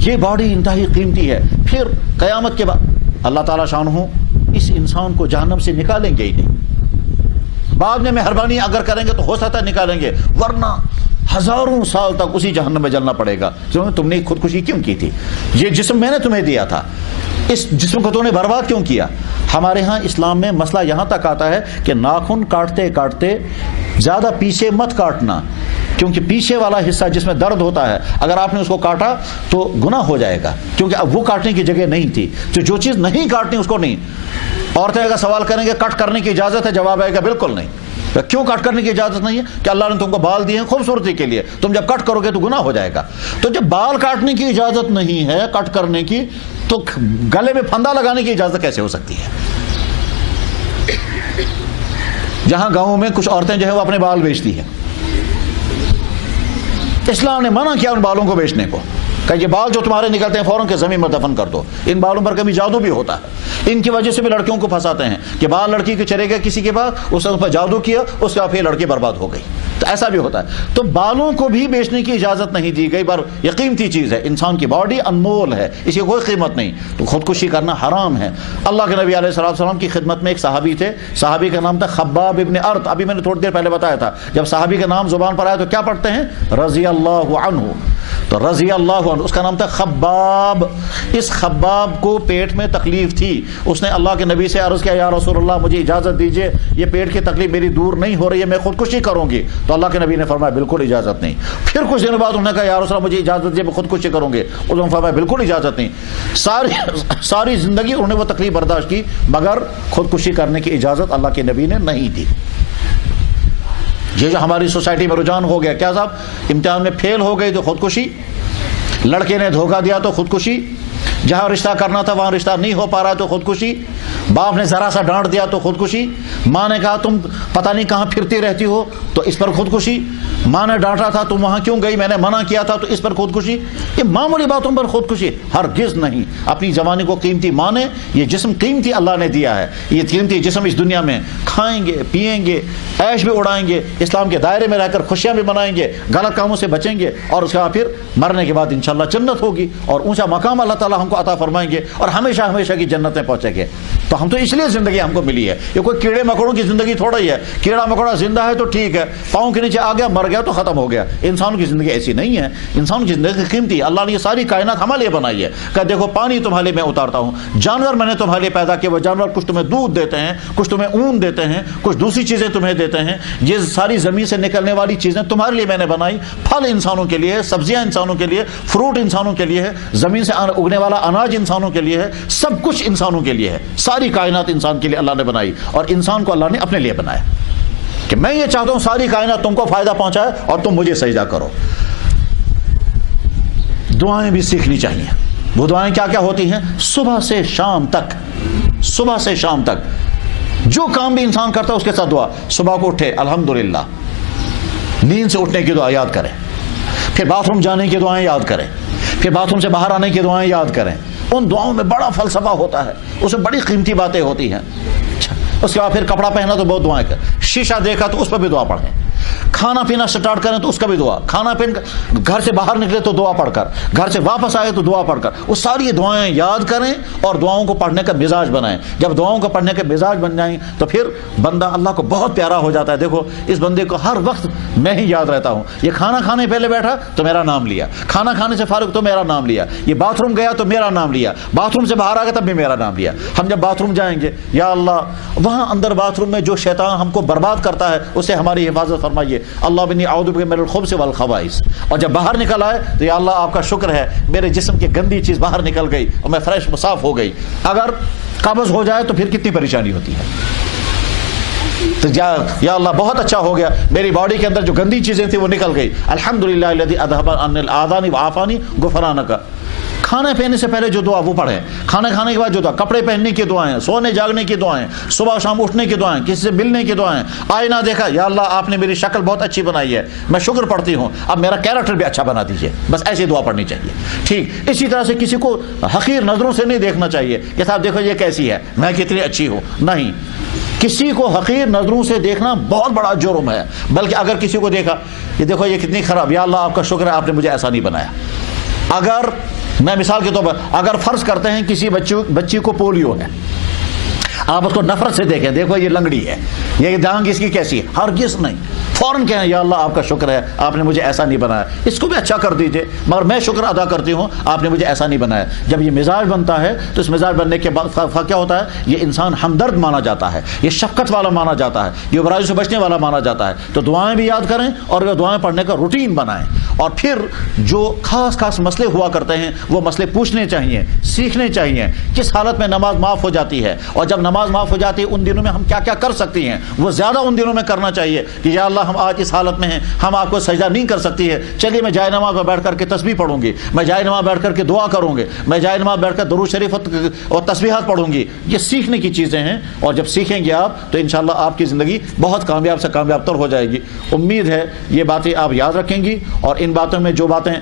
یہ باڈی انتہائی قیمتی ہے۔ پھر قیامت کے بعد اللہ تعالیٰ شانہ اس انسان کو جہنم سے نکالیں گے ہی نہیں۔ بعد میں مہربانی اگر کریں گے تو ہو سکتا ہے نکالیں گے، ورنہ ہزاروں سال تک اسی جہنم میں جلنا پڑے گا۔ تم نے خودکشی کیوں کی تھی؟ یہ جسم میں نے تمہیں دیا تھا، اس جسم کو تو نے برباد کیوں کیا؟ ہمارے ہاں اسلام میں مسئلہ یہاں تک آتا ہے کہ ناخن کاٹتے زیادہ پیچھے مت کاٹنا، کیونکہ پیچھے والا حصہ جس میں درد ہوتا ہے اگر آپ نے اس کو کاٹا تو گناہ ہو جائے گا، کیونکہ اب وہ کاٹنے کی جگہ نہیں تھی۔ تو جو چیز نہیں کاٹنی اس کو نہیں۔ عورتیں اگر سوال کریں گے کٹ کرنے کی اجازت ہے، جواب آئے گا بالکل نہیں۔ کیوں کٹ کرنے کی اجازت نہیں ہے؟ کہ اللہ نے تم کو بال دیے ہیں خوبصورتی کے لیے، تم جب کٹ کرو گے تو گناہ ہو جائے گا۔ تو جب بال کاٹنے کی اجازت نہیں ہے، کٹ کرنے کی، تو گلے میں پھندا لگانے کی اجازت کیسے ہو سکتی ہے؟ جہاں گاؤں میں کچھ عورتیں جو ہے وہ اپنے بال بیچتی ہیں، اسلام نے منع کیا ان بالوں کو بیچنے کو، کہ یہ بال جو تمہارے نکلتے ہیں فوراً کے زمین میں دفن کر دو۔ ان بالوں پر کبھی جادو بھی ہوتا ہے، ان کی وجہ سے بھی لڑکیوں کو پھنساتے ہیں کہ بال لڑکی کے چلے گئے کسی کے پاس، اس نے اس پر جادو کیا، اس کا پھر لڑکی برباد ہو گئی۔ تو ایسا بھی ہوتا ہے۔ تو بالوں کو بھی بیچنے کی اجازت نہیں دی گئی، پر یہ قیمتی چیز ہے، انسان کی باڈی انمول ہے، اس کی کوئی قیمت نہیں، تو خودکشی کرنا حرام ہے۔ اللہ کے نبی علیہ السلام کی خدمت میں ایک صحابی تھے، صحابی کا نام تھا خباب ابن ارت۔ ابھی میں نے تھوڑی دیر پہلے بتایا تھا، جب صحابی کا نام زبان پر آیا تو کیا پڑھتے ہیں؟ رضی اللہ عنہ۔ تو رضی اللہ عنہ، اس کا نام تھا خباب۔ اس خباب کو پیٹ میں تکلیف تھی، اس نے اللہ کے نبی سے عرض کیا یا رسول اللہ مجھے اجازت دیجئے، یہ پیٹ کی تکلیف میری دور نہیں ہو رہی ہے، میں خودکشی کروں گی۔ تو اللہ کے نبی نے فرمایا بالکل اجازت نہیں۔ پھر کچھ دنوں بعد انہوں نے کہا یا رسول اللہ مجھے اجازت دیجئے میں خودکشی کروں گی، انہوں نے فرمایا بالکل اجازت نہیں۔ ساری زندگی انہوں نے وہ تکلیف برداشت کی، مگر خودکشی کرنے کی اجازت اللہ کے نبی نے نہیں دی۔ یہ جو ہماری سوسائٹی میں رجحان ہو گیا، کیا صاحب امتحان میں فیل ہو گئی تو خودکشی، لڑکے نے دھوکہ دیا تو خودکشی، جہاں رشتہ کرنا تھا وہاں رشتہ نہیں ہو پا رہا تو خودکشی، باپ نے ذرا سا ڈانٹ دیا تو خودکشی، ماں نے کہا تم پتہ نہیں کہاں پھرتی رہتی ہو تو اس پر خودکشی، ماں نے ڈانٹا تھا تم وہاں کیوں گئی، میں نے منع کیا تھا تو اس پر خودکشی۔ یہ معمولی باتوں پر خودکشی ہرگز نہیں۔ اپنی جوانی کو قیمتی مانے، یہ جسم قیمتی اللہ نے دیا ہے، یہ قیمتی جسم اس دنیا میں کھائیں گے پیئیں گے عیش بھی اڑائیں گے، اسلام کے دائرے میں رہ کر خوشیاں بھی منائیں گے، غلط کاموں سے بچیں گے، اور اس کے بعد پھر مرنے کے بعد انشاءاللہ جنت ہوگی اور اونچا مقام اللہ تعالی ہم کو عطا فرمائیں گے اور ہمیشہ ہمیشہ کی جنت میں پہنچیں گے۔ تو ہم تو اس لیے زندگی ہم کو ملی ہے. یہ کوئی کیڑے مکوڑوں کی زندگی تھوڑا ہی ہے. کیڑا مکوڑا زندہ ہے تو ٹھیک ہے, پاؤں کے نیچے آ گیا مر گیا تو ختم ہو گیا. انسانوں کی زندگی ایسی نہیں ہے. انسانوں کی زندگی قیمتی ہے. اللہ نے یہ ساری کائنات ہمارے لیے بنائی ہے کہ دیکھو پانی تمہارے لیے میں اتارتا ہوں, جانور میں نے تمہارے لیے پیدا کیے, وہ جانور کچھ تمہیں دودھ دیتے ہیں, کچھ تمہیں اون دیتے ہیں, کچھ دوسری چیزیں تمہیں دیتے ہیں. یہ ساری زمین سے نکلنے والی چیزیں تمہارے لیے میں نے بنائی. پھل انسانوں کے لیے, سبزیاں انسانوں کے لیے, فروٹ انسانوں کے لیے ہے, زمین سے اگنے والا اناج انسانوں کے لیے ہے, سب کچھ انسانوں کے لیے ہے. ساری کائنات انسان کے لیے اللہ نے بنائی, اور انسان کو اللہ نے اپنے لیے بنایا کہ میں یہ چاہتا ہوں ساری کائنات تم کو فائدہ پہنچائے اور تم مجھے سجدہ کرو. دعائیں بھی سیکھنی چاہیے. وہ دعائیں کیا کیا ہوتی ہیں؟ صبح سے شام تک, صبح سے شام تک جو کام بھی انسان کرتا ہے اس کے ساتھ دعا. صبح کو اٹھے الحمدللہ, نیند سے اٹھنے کی دعا یاد کریں, پھر باتھ روم جانے کی دعائیں یاد کریں, پھر باتھ روم سے باہر آنے کی دعائیں یاد کریں. ان دعاؤں میں بڑا فلسفہ ہوتا ہے, اس میں بڑی قیمتی باتیں ہوتی ہیں. اس کے بعد پھر کپڑا پہنا تو بہت دعائیں کریں, شیشہ دیکھا تو اس پہ بھی دعا پڑھیں, کھانا پینا سٹارٹ کریں تو اس کا بھی دعا, کھانا پینا گھر سے باہر نکلے تو دعا پڑھ کر, گھر سے واپس آئے تو دعا پڑھ کر, وہ ساری دعائیں یاد کریں اور دعاؤں کو پڑھنے کا مزاج بنائیں. جب دعاؤں کو پڑھنے کے مزاج بن جائیں تو پھر بندہ اللہ کو بہت پیارا ہو جاتا ہے. دیکھو اس بندے کو ہر وقت میں ہی یاد رہتا ہوں. یہ کھانا کھانے پہلے بیٹھا تو میرا نام لیا, کھانا کھانے سے فارغ تو میرا نام لیا, یہ باتھ روم گیا تو میرا نام لیا, باتھ روم سے باہر آ گیا تب بھی میرا نام لیا. ہم جب باتھ روم جائیں گے یا اللہ وہاں اندر باتھ روم میں جو شیطان ہم کو برباد کرتا ہے اسے ہماری حفاظت فرمائیے. اللہ بنی اعوذ بک من الخبث والخبائث. اور جب باہر نکل آئے تو یا اللہ آپ کا شکر ہے میرے جسم کی گندی چیز باہر نکل گئی اور میں فریش صاف ہو گئی. اگر قبض ہو جائے تو پھر کتنی پریشانی ہوتی ہے. تو یا اللہ بہت اچھا ہو گیا, میری باڈی کے اندر جو گندی چیزیں تھیں وہ نکل گئی. الحمدللہ الذی اذهب عنی الاذان وعافانی غفرانک. کھانا پینے سے پہلے جو دعا وہ پڑھیں, کھانا کھانے کے بعد جو دعا, کپڑے پہننے کی دعائیں, سونے جاگنے کی دعائیں, صبح شام اٹھنے کی دعائیں, کسی سے ملنے کی دعائیں. آئینہ دیکھا یا اللہ آپ نے میری شکل بہت اچھی بنائی ہے, میں شکر پڑھتی ہوں, اب میرا کیریکٹر بھی اچھا بنا دیجیے. بس ایسی دعا پڑھنی چاہیے. ٹھیک اسی طرح سے کسی کو حقیر نظروں سے نہیں دیکھنا چاہیے کہ صاحب دیکھو یہ کیسی ہے, میں کتنی اچھی ہوں. نہیں, کسی کو حقیر نظروں سے دیکھنا بہت بڑا جرم ہے. بلکہ اگر کسی کو دیکھا کہ دیکھو یہ کتنی خراب, یا اللہ آپ کا شکر ہے آپ نے مجھے ایسا نہیں بنایا. اگر میں مثال کے طور پر اگر فرض کرتے ہیں کسی بچی کو پولیو ہے, آپ اس کو نفرت سے دیکھیں, دیکھو یہ لنگڑی ہے, یہ ڈانگ اس کی کیسی ہے, ہرگز نہیں. فوراً کہیں یا اللہ آپ کا شکر ہے آپ نے مجھے ایسا نہیں بنایا. اس کو بھی اچھا کر دیجئے, مگر میں شکر ادا کرتی ہوں آپ نے مجھے ایسا نہیں بنایا. جب یہ مزاج بنتا ہے تو اس مزاج بننے کے بعد کیا ہوتا ہے, یہ انسان ہمدرد مانا جاتا ہے, یہ شفقت والا مانا جاتا ہے, یہ برائیوں سے بچنے والا مانا جاتا ہے. تو دعائیں بھی یاد کریں اور دعائیں پڑھنے کا روٹین بنائیں. اور پھر جو خاص خاص مسئلے ہوا کرتے ہیں وہ مسئلے پوچھنے چاہیے, سیکھنے چاہیے. کس حالت میں نماز معاف ہو جاتی ہے, اور جب نماز معاف ہو جاتی ہے ان دنوں میں ہم کیا کیا کر سکتی ہیں, وہ زیادہ ان دنوں میں کرنا چاہیے. کہ یا اللہ ہم آج اس حالت میں ہیں, ہم آپ کو سجدہ نہیں کر سکتی ہے, چلیے میں جائے نماز میں بیٹھ کر کے تسبیح پڑھوں گی, میں جائے نماز بیٹھ کر کے دعا کروں گی, میں جائے نماز بیٹھ کر درود شریف اور تسبیحات پڑھوں گی. یہ سیکھنے کی چیزیں ہیں, اور جب سیکھیں گے آپ تو انشاءاللہ آپ کی زندگی بہت کامیاب سے کامیاب تر ہو جائے گی. امید ہے یہ باتیں آپ یاد رکھیں گی, اور ان باتوں میں جو باتیں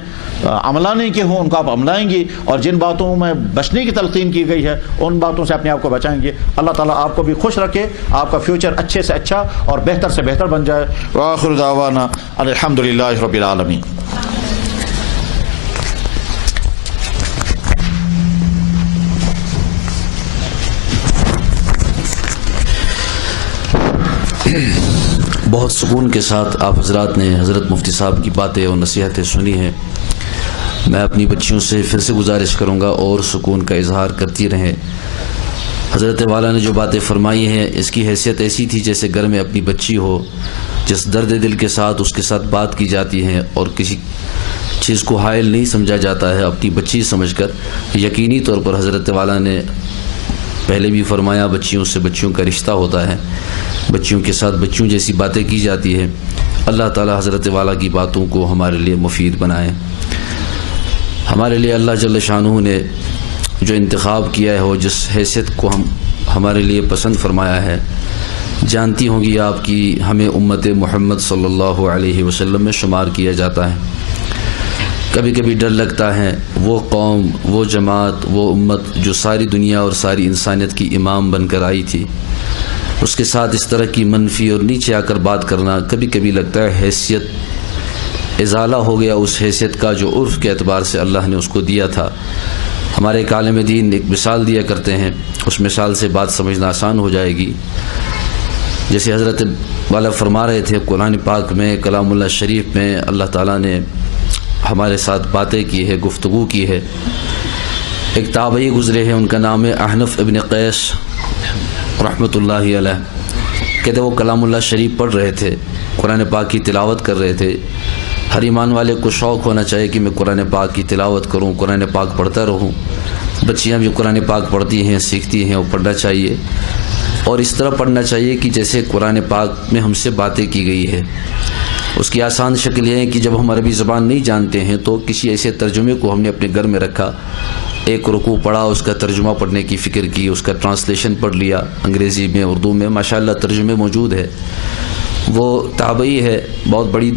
عملانے کی ہوں ان کو آپ عملائیں گی, اور جن باتوں میں بچنے کی تلقین کی گئی ہے ان باتوں سے اپنے آپ کو بچائیں گے. اللہ تعالیٰ آپ کو بھی خوش رکھے, آپ کا فیوچر اچھے سے اچھا اور بہتر سے بہتر بن جائے. وآخر دعوانا الحمدللہ رب العالمین. بہت سکون کے ساتھ آپ حضرات نے حضرت مفتی صاحب کی باتیں اور نصیحتیں سنی ہیں. میں اپنی بچیوں سے پھر سے گزارش کروں گا اور سکون کا اظہار کرتی رہیں. حضرت والا نے جو باتیں فرمائی ہیں اس کی حیثیت ایسی تھی جیسے گھر میں اپنی بچی ہو, جس درد دل کے ساتھ اس کے ساتھ بات کی جاتی ہے اور کسی چیز کو حائل نہیں سمجھا جاتا ہے اپنی بچی سمجھ کر. یقینی طور پر حضرت والا نے پہلے بھی فرمایا بچیوں سے بچیوں کا رشتہ ہوتا ہے, بچیوں کے ساتھ بچیوں جیسی باتیں کی جاتی ہے. اللہ تعالی حضرت والا کی باتوں کو ہمارے لیے مفید بنائے. ہمارے لیے اللہ جل شانہ نے جو انتخاب کیا ہے وہ جس حیثیت کو ہمارے لیے پسند فرمایا ہے, جانتی ہوں گی آپ کی ہمیں امت محمد صلی اللہ علیہ وسلم میں شمار کیا جاتا ہے. کبھی کبھی ڈر لگتا ہے وہ قوم, وہ جماعت, وہ امت جو ساری دنیا اور ساری انسانیت کی امام بن کر آئی تھی, اس کے ساتھ اس طرح کی منفی اور نیچے آ کر بات کرنا کبھی کبھی لگتا ہے حیثیت ازالہ ہو گیا اس حیثیت کا جو عرف کے اعتبار سے اللہ نے اس کو دیا تھا. ہمارے ایک عالم دین ایک مثال دیا کرتے ہیں، اس مثال سے بات سمجھنا آسان ہو جائے گی۔ جیسے حضرت والا فرما رہے تھے، قرآن پاک میں، کلام اللہ شریف میں اللہ تعالیٰ نے ہمارے ساتھ باتیں کی ہے، گفتگو کی ہے۔ ایک تابعی گزرے ہیں، ان کا نام ہے احنف ابن قیس رحمۃ اللہ علیہ۔ کہتے وہ کلام اللہ شریف پڑھ رہے تھے، قرآن پاک کی تلاوت کر رہے تھے۔ ہر ایمان والے کو شوق ہونا چاہیے کہ میں قرآن پاک کی تلاوت کروں، قرآن پاک پڑھتا رہوں۔ بچیاں بھی قرآن پاک پڑھتی ہیں، سیکھتی ہیں، وہ پڑھنا چاہیے، اور اس طرح پڑھنا چاہیے کہ جیسے قرآن پاک میں ہم سے باتیں کی گئی ہے۔ اس کی آسان شکل یہ ہے کہ جب ہم عربی زبان نہیں جانتے ہیں تو کسی ایسے ترجمے کو ہم نے اپنے گھر میں رکھا، ایک رکوع پڑھا، اس کا ترجمہ پڑھنے کی فکر کی، اس کا ٹرانسلیشن پڑھ لیا، انگریزی میں، اردو میں، ماشاءاللہ ترجمے موجود ہے۔ وہ تابعی ہے، بہت بڑی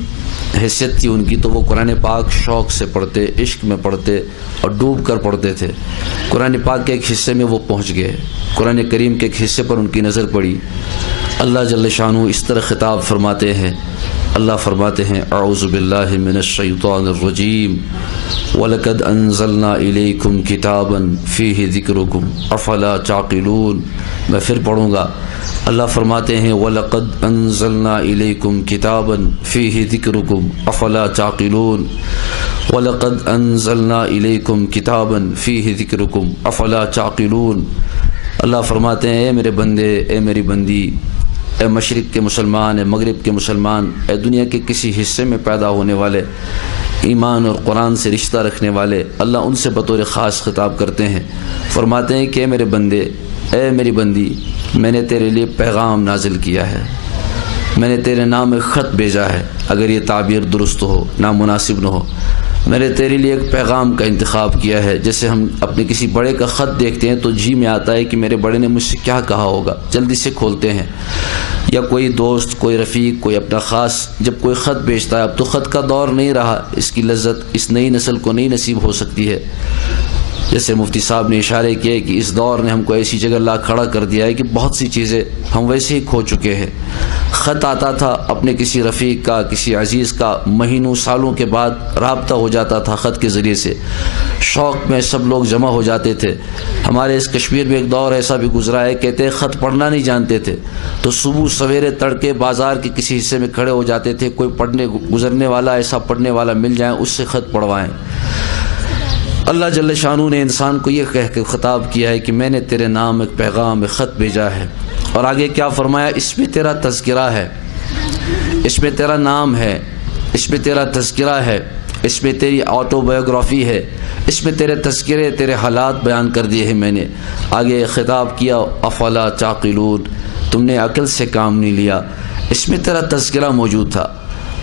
حیثیت تھی ان کی، تو وہ قرآن پاک شوق سے پڑھتے، عشق میں پڑھتے اور ڈوب کر پڑھتے تھے۔ قرآن پاک کے ایک حصے میں وہ پہنچ گئے، قرآن کریم کے ایک حصے پر ان کی نظر پڑی۔ اللہ جل شانہ اس طرح خطاب فرماتے ہیں، اللہ فرماتے ہیں اعوذ باللہ من الشیطان الرجیم وَلَقَدْ أَنزَلْنَا إِلَيْكُمْ كِتَابًا فِيهِ ذِكْرُكُمْ أَفَلَا تَعْقِلُونَ۔ میں پھر پڑھوں گا۔ اللہ فرماتے ہیں وَلَقَدْ أَنزَلْنَا إِلَيْكُمْ كِتَابًا فِيهِ ذِكْرُكُمْ أَفَلَا تَعْقِلُونَ وَلَقَدْ أَنزَلْنَا إِلَيْكُمْ كِتَابًا فِيهِ ذِكْرُكُمْ أَفَلَا تَعْقِلُونَ۔ اللہ فرماتے ہیں اے میرے بندے، اے میری بندی، اے مشرق کے مسلمان، اے مغرب کے مسلمان، اے دنیا کے کسی حصے میں پیدا ہونے والے، ایمان اور قرآن سے رشتہ رکھنے والے، اللہ ان سے بطور خاص خطاب کرتے ہیں۔ فرماتے ہیں کہ اے میرے بندے، اے میری بندی، میں نے تیرے لیے پیغام نازل کیا ہے، میں نے تیرے نام ایک خط بھیجا ہے، اگر یہ تعبیر درست ہو، نامناسب نہ ہو، میں نے تیرے لیے ایک پیغام کا انتخاب کیا ہے۔ جیسے ہم اپنے کسی بڑے کا خط دیکھتے ہیں تو جی میں آتا ہے کہ میرے بڑے نے مجھ سے کیا کہا ہوگا، جلدی سے کھولتے ہیں۔ یا کوئی دوست، کوئی رفیق، کوئی اپنا خاص جب کوئی خط بھیجتا ہے، اب تو خط کا دور نہیں رہا، اس کی لذت اس نئی نسل کو نہیں نصیب ہو سکتی ہے۔ جیسے مفتی صاحب نے اشارے کیے کہ اس دور نے ہم کو ایسی جگہ لا کھڑا کر دیا ہے کہ بہت سی چیزیں ہم ویسے ہی کھو چکے ہیں۔ خط آتا تھا اپنے کسی رفیق کا، کسی عزیز کا، مہینوں سالوں کے بعد رابطہ ہو جاتا تھا خط کے ذریعے سے، شوق میں سب لوگ جمع ہو جاتے تھے۔ ہمارے اس کشمیر میں ایک دور ایسا بھی گزرا ہے، کہتے ہیں خط پڑھنا نہیں جانتے تھے تو صبح سویرے تڑکے بازار کے کسی حصے میں کھڑے ہو جاتے تھے، کوئی پڑھنے گزرنے والا، ایسا پڑھنے والا مل جائے، اس سے خط پڑھوائیں۔ اللہ جل شانہ نے انسان کو یہ کہہ کے خطاب کیا ہے کہ میں نے تیرے نام ایک پیغام، ایک خط بھیجا ہے، اور آگے کیا فرمایا، اس میں تیرا تذکرہ ہے، اس میں تیرا نام ہے، اس میں تیرا تذکرہ ہے، اس میں تیری آٹو بایوگرافی ہے، اس میں تیرے تذکرے، تیرے حالات بیان کر دیے ہیں میں نے۔ آگے خطاب کیا افلا تعقلون، تم نے عقل سے کام نہیں لیا، اس میں تیرا تذکرہ موجود تھا۔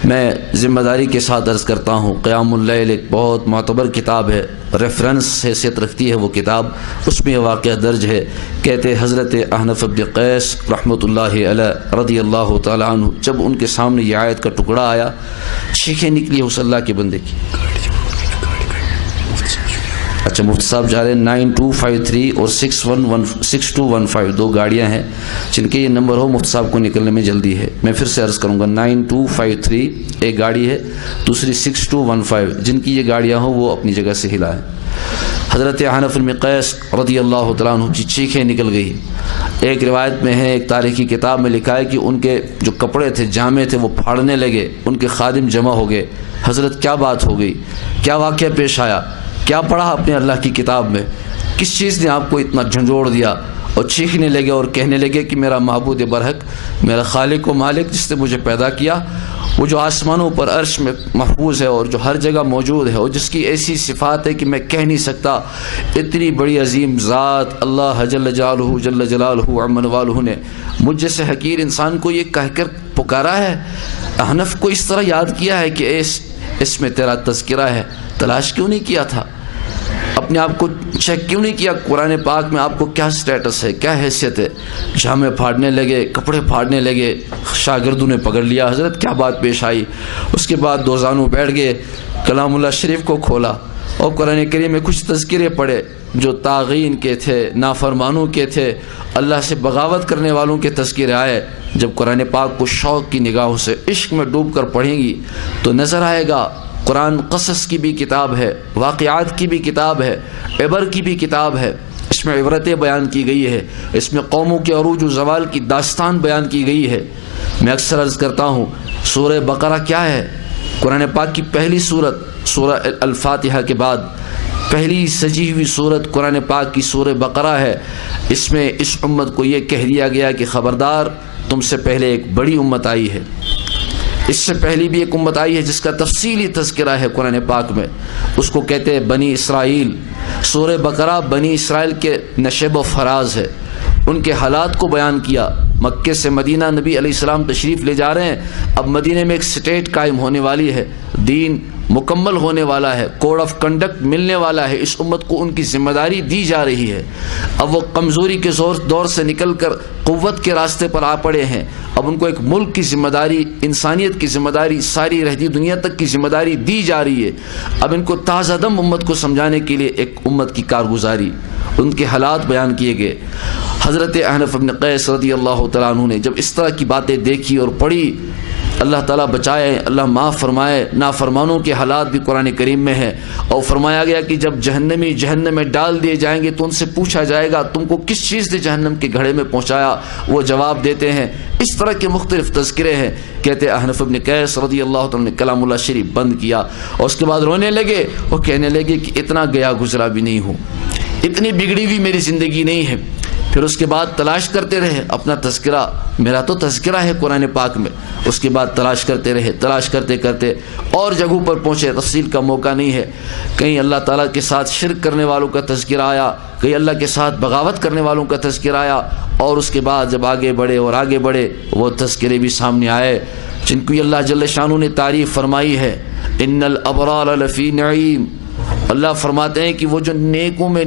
میں ذمہ داری کے ساتھ عرض کرتا ہوں، قیام اللیل ایک بہت معتبر کتاب ہے، ریفرنس حیثیت رکھتی ہے وہ کتاب، اس میں یہ واقعہ درج ہے۔ کہتے حضرت احنف بن قیس رحمۃ اللہ علیہ رضی اللہ تعالیٰ عنہ، جب ان کے سامنے یہ آیت کا ٹکڑا آیا، چیخیں نکلی اس اللہ کے بندے کی۔ اچھا مفتی صاحب جا رہے ہیں 9253 اور 6215 دو گاڑیاں ہیں جن کے یہ نمبر ہو، مفتی صاحب کو نکلنے میں جلدی ہے۔ میں پھر سے عرض کروں گا 9253 ایک گاڑی ہے، دوسری 6215، جن کی یہ گاڑیاں ہوں وہ اپنی جگہ سے ہلائیں۔ حضرت احنف بن قیس رضی اللہ تعالیٰ عنہ کی چیخیں نکل گئی۔ ایک روایت میں ہے، ایک تاریخی کتاب میں لکھا ہے کہ ان کے جو کپڑے تھے، جامے تھے، وہ پھاڑنے لگے، ان کے خادم جمع ہو گئے۔ حضرت کیا بات ہو گئی، کیا واقعہ پیش آیا، کیا پڑھا اپنے اللہ کی کتاب میں، کس چیز نے آپ کو اتنا جھنجھوڑ دیا؟ اور چیخنے لگے اور کہنے لگے کہ میرا معبود برحق، میرا خالق و مالک جس نے مجھے پیدا کیا، وہ جو آسمانوں پر عرش میں محفوظ ہے اور جو ہر جگہ موجود ہے، اور جس کی ایسی صفات ہے کہ میں کہہ نہیں سکتا، اتنی بڑی عظیم ذات اللہ جل جلالہ عمن والہ نے مجھ جیسے حقیر انسان کو یہ کہہ کر پکارا ہے۔ احنف کو اس طرح یاد کیا ہے کہ اس میں تیرا تذکرہ ہے، تلاش کیوں نہیں کیا تھا؟ اپنے آپ کو چیک کیوں نہیں کیا قرآن پاک میں آپ کو کیا سٹیٹس ہے، کیا حیثیت ہے؟ جامے پھاڑنے لگے، کپڑے پھاڑنے لگے، شاگردوں نے پکڑ لیا، حضرت کیا بات پیش آئی؟ اس کے بعد دو زانوں بیٹھ گئے، کلام اللہ شریف کو کھولا اور قرآن کریم میں کچھ تذکرے پڑھے جو طاغین کے تھے، نافرمانوں کے تھے، اللہ سے بغاوت کرنے والوں کے تذکرے آئے۔ جب قرآن پاک کو شوق کی نگاہوں سے عشق میں ڈوب کر پڑھیں گی تو نظر آئے گا قرآن قصص کی بھی کتاب ہے، واقعات کی بھی کتاب ہے، عبر کی بھی کتاب ہے۔ اس میں عبرتیں بیان کی گئی ہے، اس میں قوموں کے عروج و زوال کی داستان بیان کی گئی ہے۔ میں اکثر عرض کرتا ہوں سورہ بقرہ کیا ہے؟ قرآن پاک کی پہلی سورت، سورہ الفاتحہ کے بعد پہلی سجی ہوئی سورت قرآن پاک کی سورہ بقرہ ہے۔ اس میں اس امت کو یہ کہہ دیا گیا کہ خبردار، تم سے پہلے ایک بڑی امت آئی ہے، اس سے پہلی بھی ایک امت آئی ہے جس کا تفصیلی تذکرہ ہے قرآن پاک میں، اس کو کہتے ہیں بنی اسرائیل۔ سورہ بقرہ بنی اسرائیل کے نشیب و فراز ہے، ان کے حالات کو بیان کیا۔ مکے سے مدینہ نبی علیہ السلام تشریف لے جا رہے ہیں، اب مدینہ میں ایک سٹیٹ قائم ہونے والی ہے، دین مکمل ہونے والا ہے، کوڈ آف کنڈکٹ ملنے والا ہے، اس امت کو ان کی ذمہ داری دی جا رہی ہے۔ اب وہ کمزوری کے دور سے نکل کر قوت کے راستے پر آ پڑے ہیں، اب ان کو ایک ملک کی ذمہ داری، انسانیت کی ذمہ داری، ساری رہتی دنیا تک کی ذمہ داری دی جا رہی ہے۔ اب ان کو تازہ دم امت کو سمجھانے کے لیے ایک امت کی کارگزاری، ان کے حالات بیان کیے گئے۔ حضرت احنف بن قیس رضی اللہ تعالیٰ عنہ نے جب اس طرح کی باتیں دیکھی اور پڑھی، اللہ تعالیٰ بچائے، اللہ معاف فرمائے، نافرمانوں کے حالات بھی قرآن کریم میں ہیں، اور فرمایا گیا کہ جب جہنمی جہنم میں ڈال دیے جائیں گے تو ان سے پوچھا جائے گا تم کو کس چیز نے جہنم کے گھڑے میں پہنچایا، وہ جواب دیتے ہیں۔ اس طرح کے مختلف تذکرے ہیں۔ کہتے احنف بن قیس رضی اللہ تعالیٰ نے کلام اللہ شریف بند کیا اور اس کے بعد رونے لگے اور کہنے لگے کہ اتنا گیا گزرا بھی نہیں ہوں، اتنی بگڑی ہوئی میری زندگی نہیں ہے۔ پھر اس کے بعد تلاش کرتے رہے اپنا تذکرہ، میرا تو تذکرہ ہے قرآن پاک میں۔ اس کے بعد تلاش کرتے رہے، تلاش کرتے کرتے اور جگہوں پر پہنچے، تفصیل کا موقع نہیں ہے۔ کہیں اللہ تعالیٰ کے ساتھ شرک کرنے والوں کا تذکرہ آیا، کہیں اللہ کے ساتھ بغاوت کرنے والوں کا تذکرہ آیا، اور اس کے بعد جب آگے بڑھے اور آگے بڑھے وہ تذکرے بھی سامنے آئے جن کی اللہ جل شانہ نے تعریف فرمائی ہے۔ ان الابرار لفی نعیم، اللہ فرماتے ہیں کہ وہ جو نیکوں میں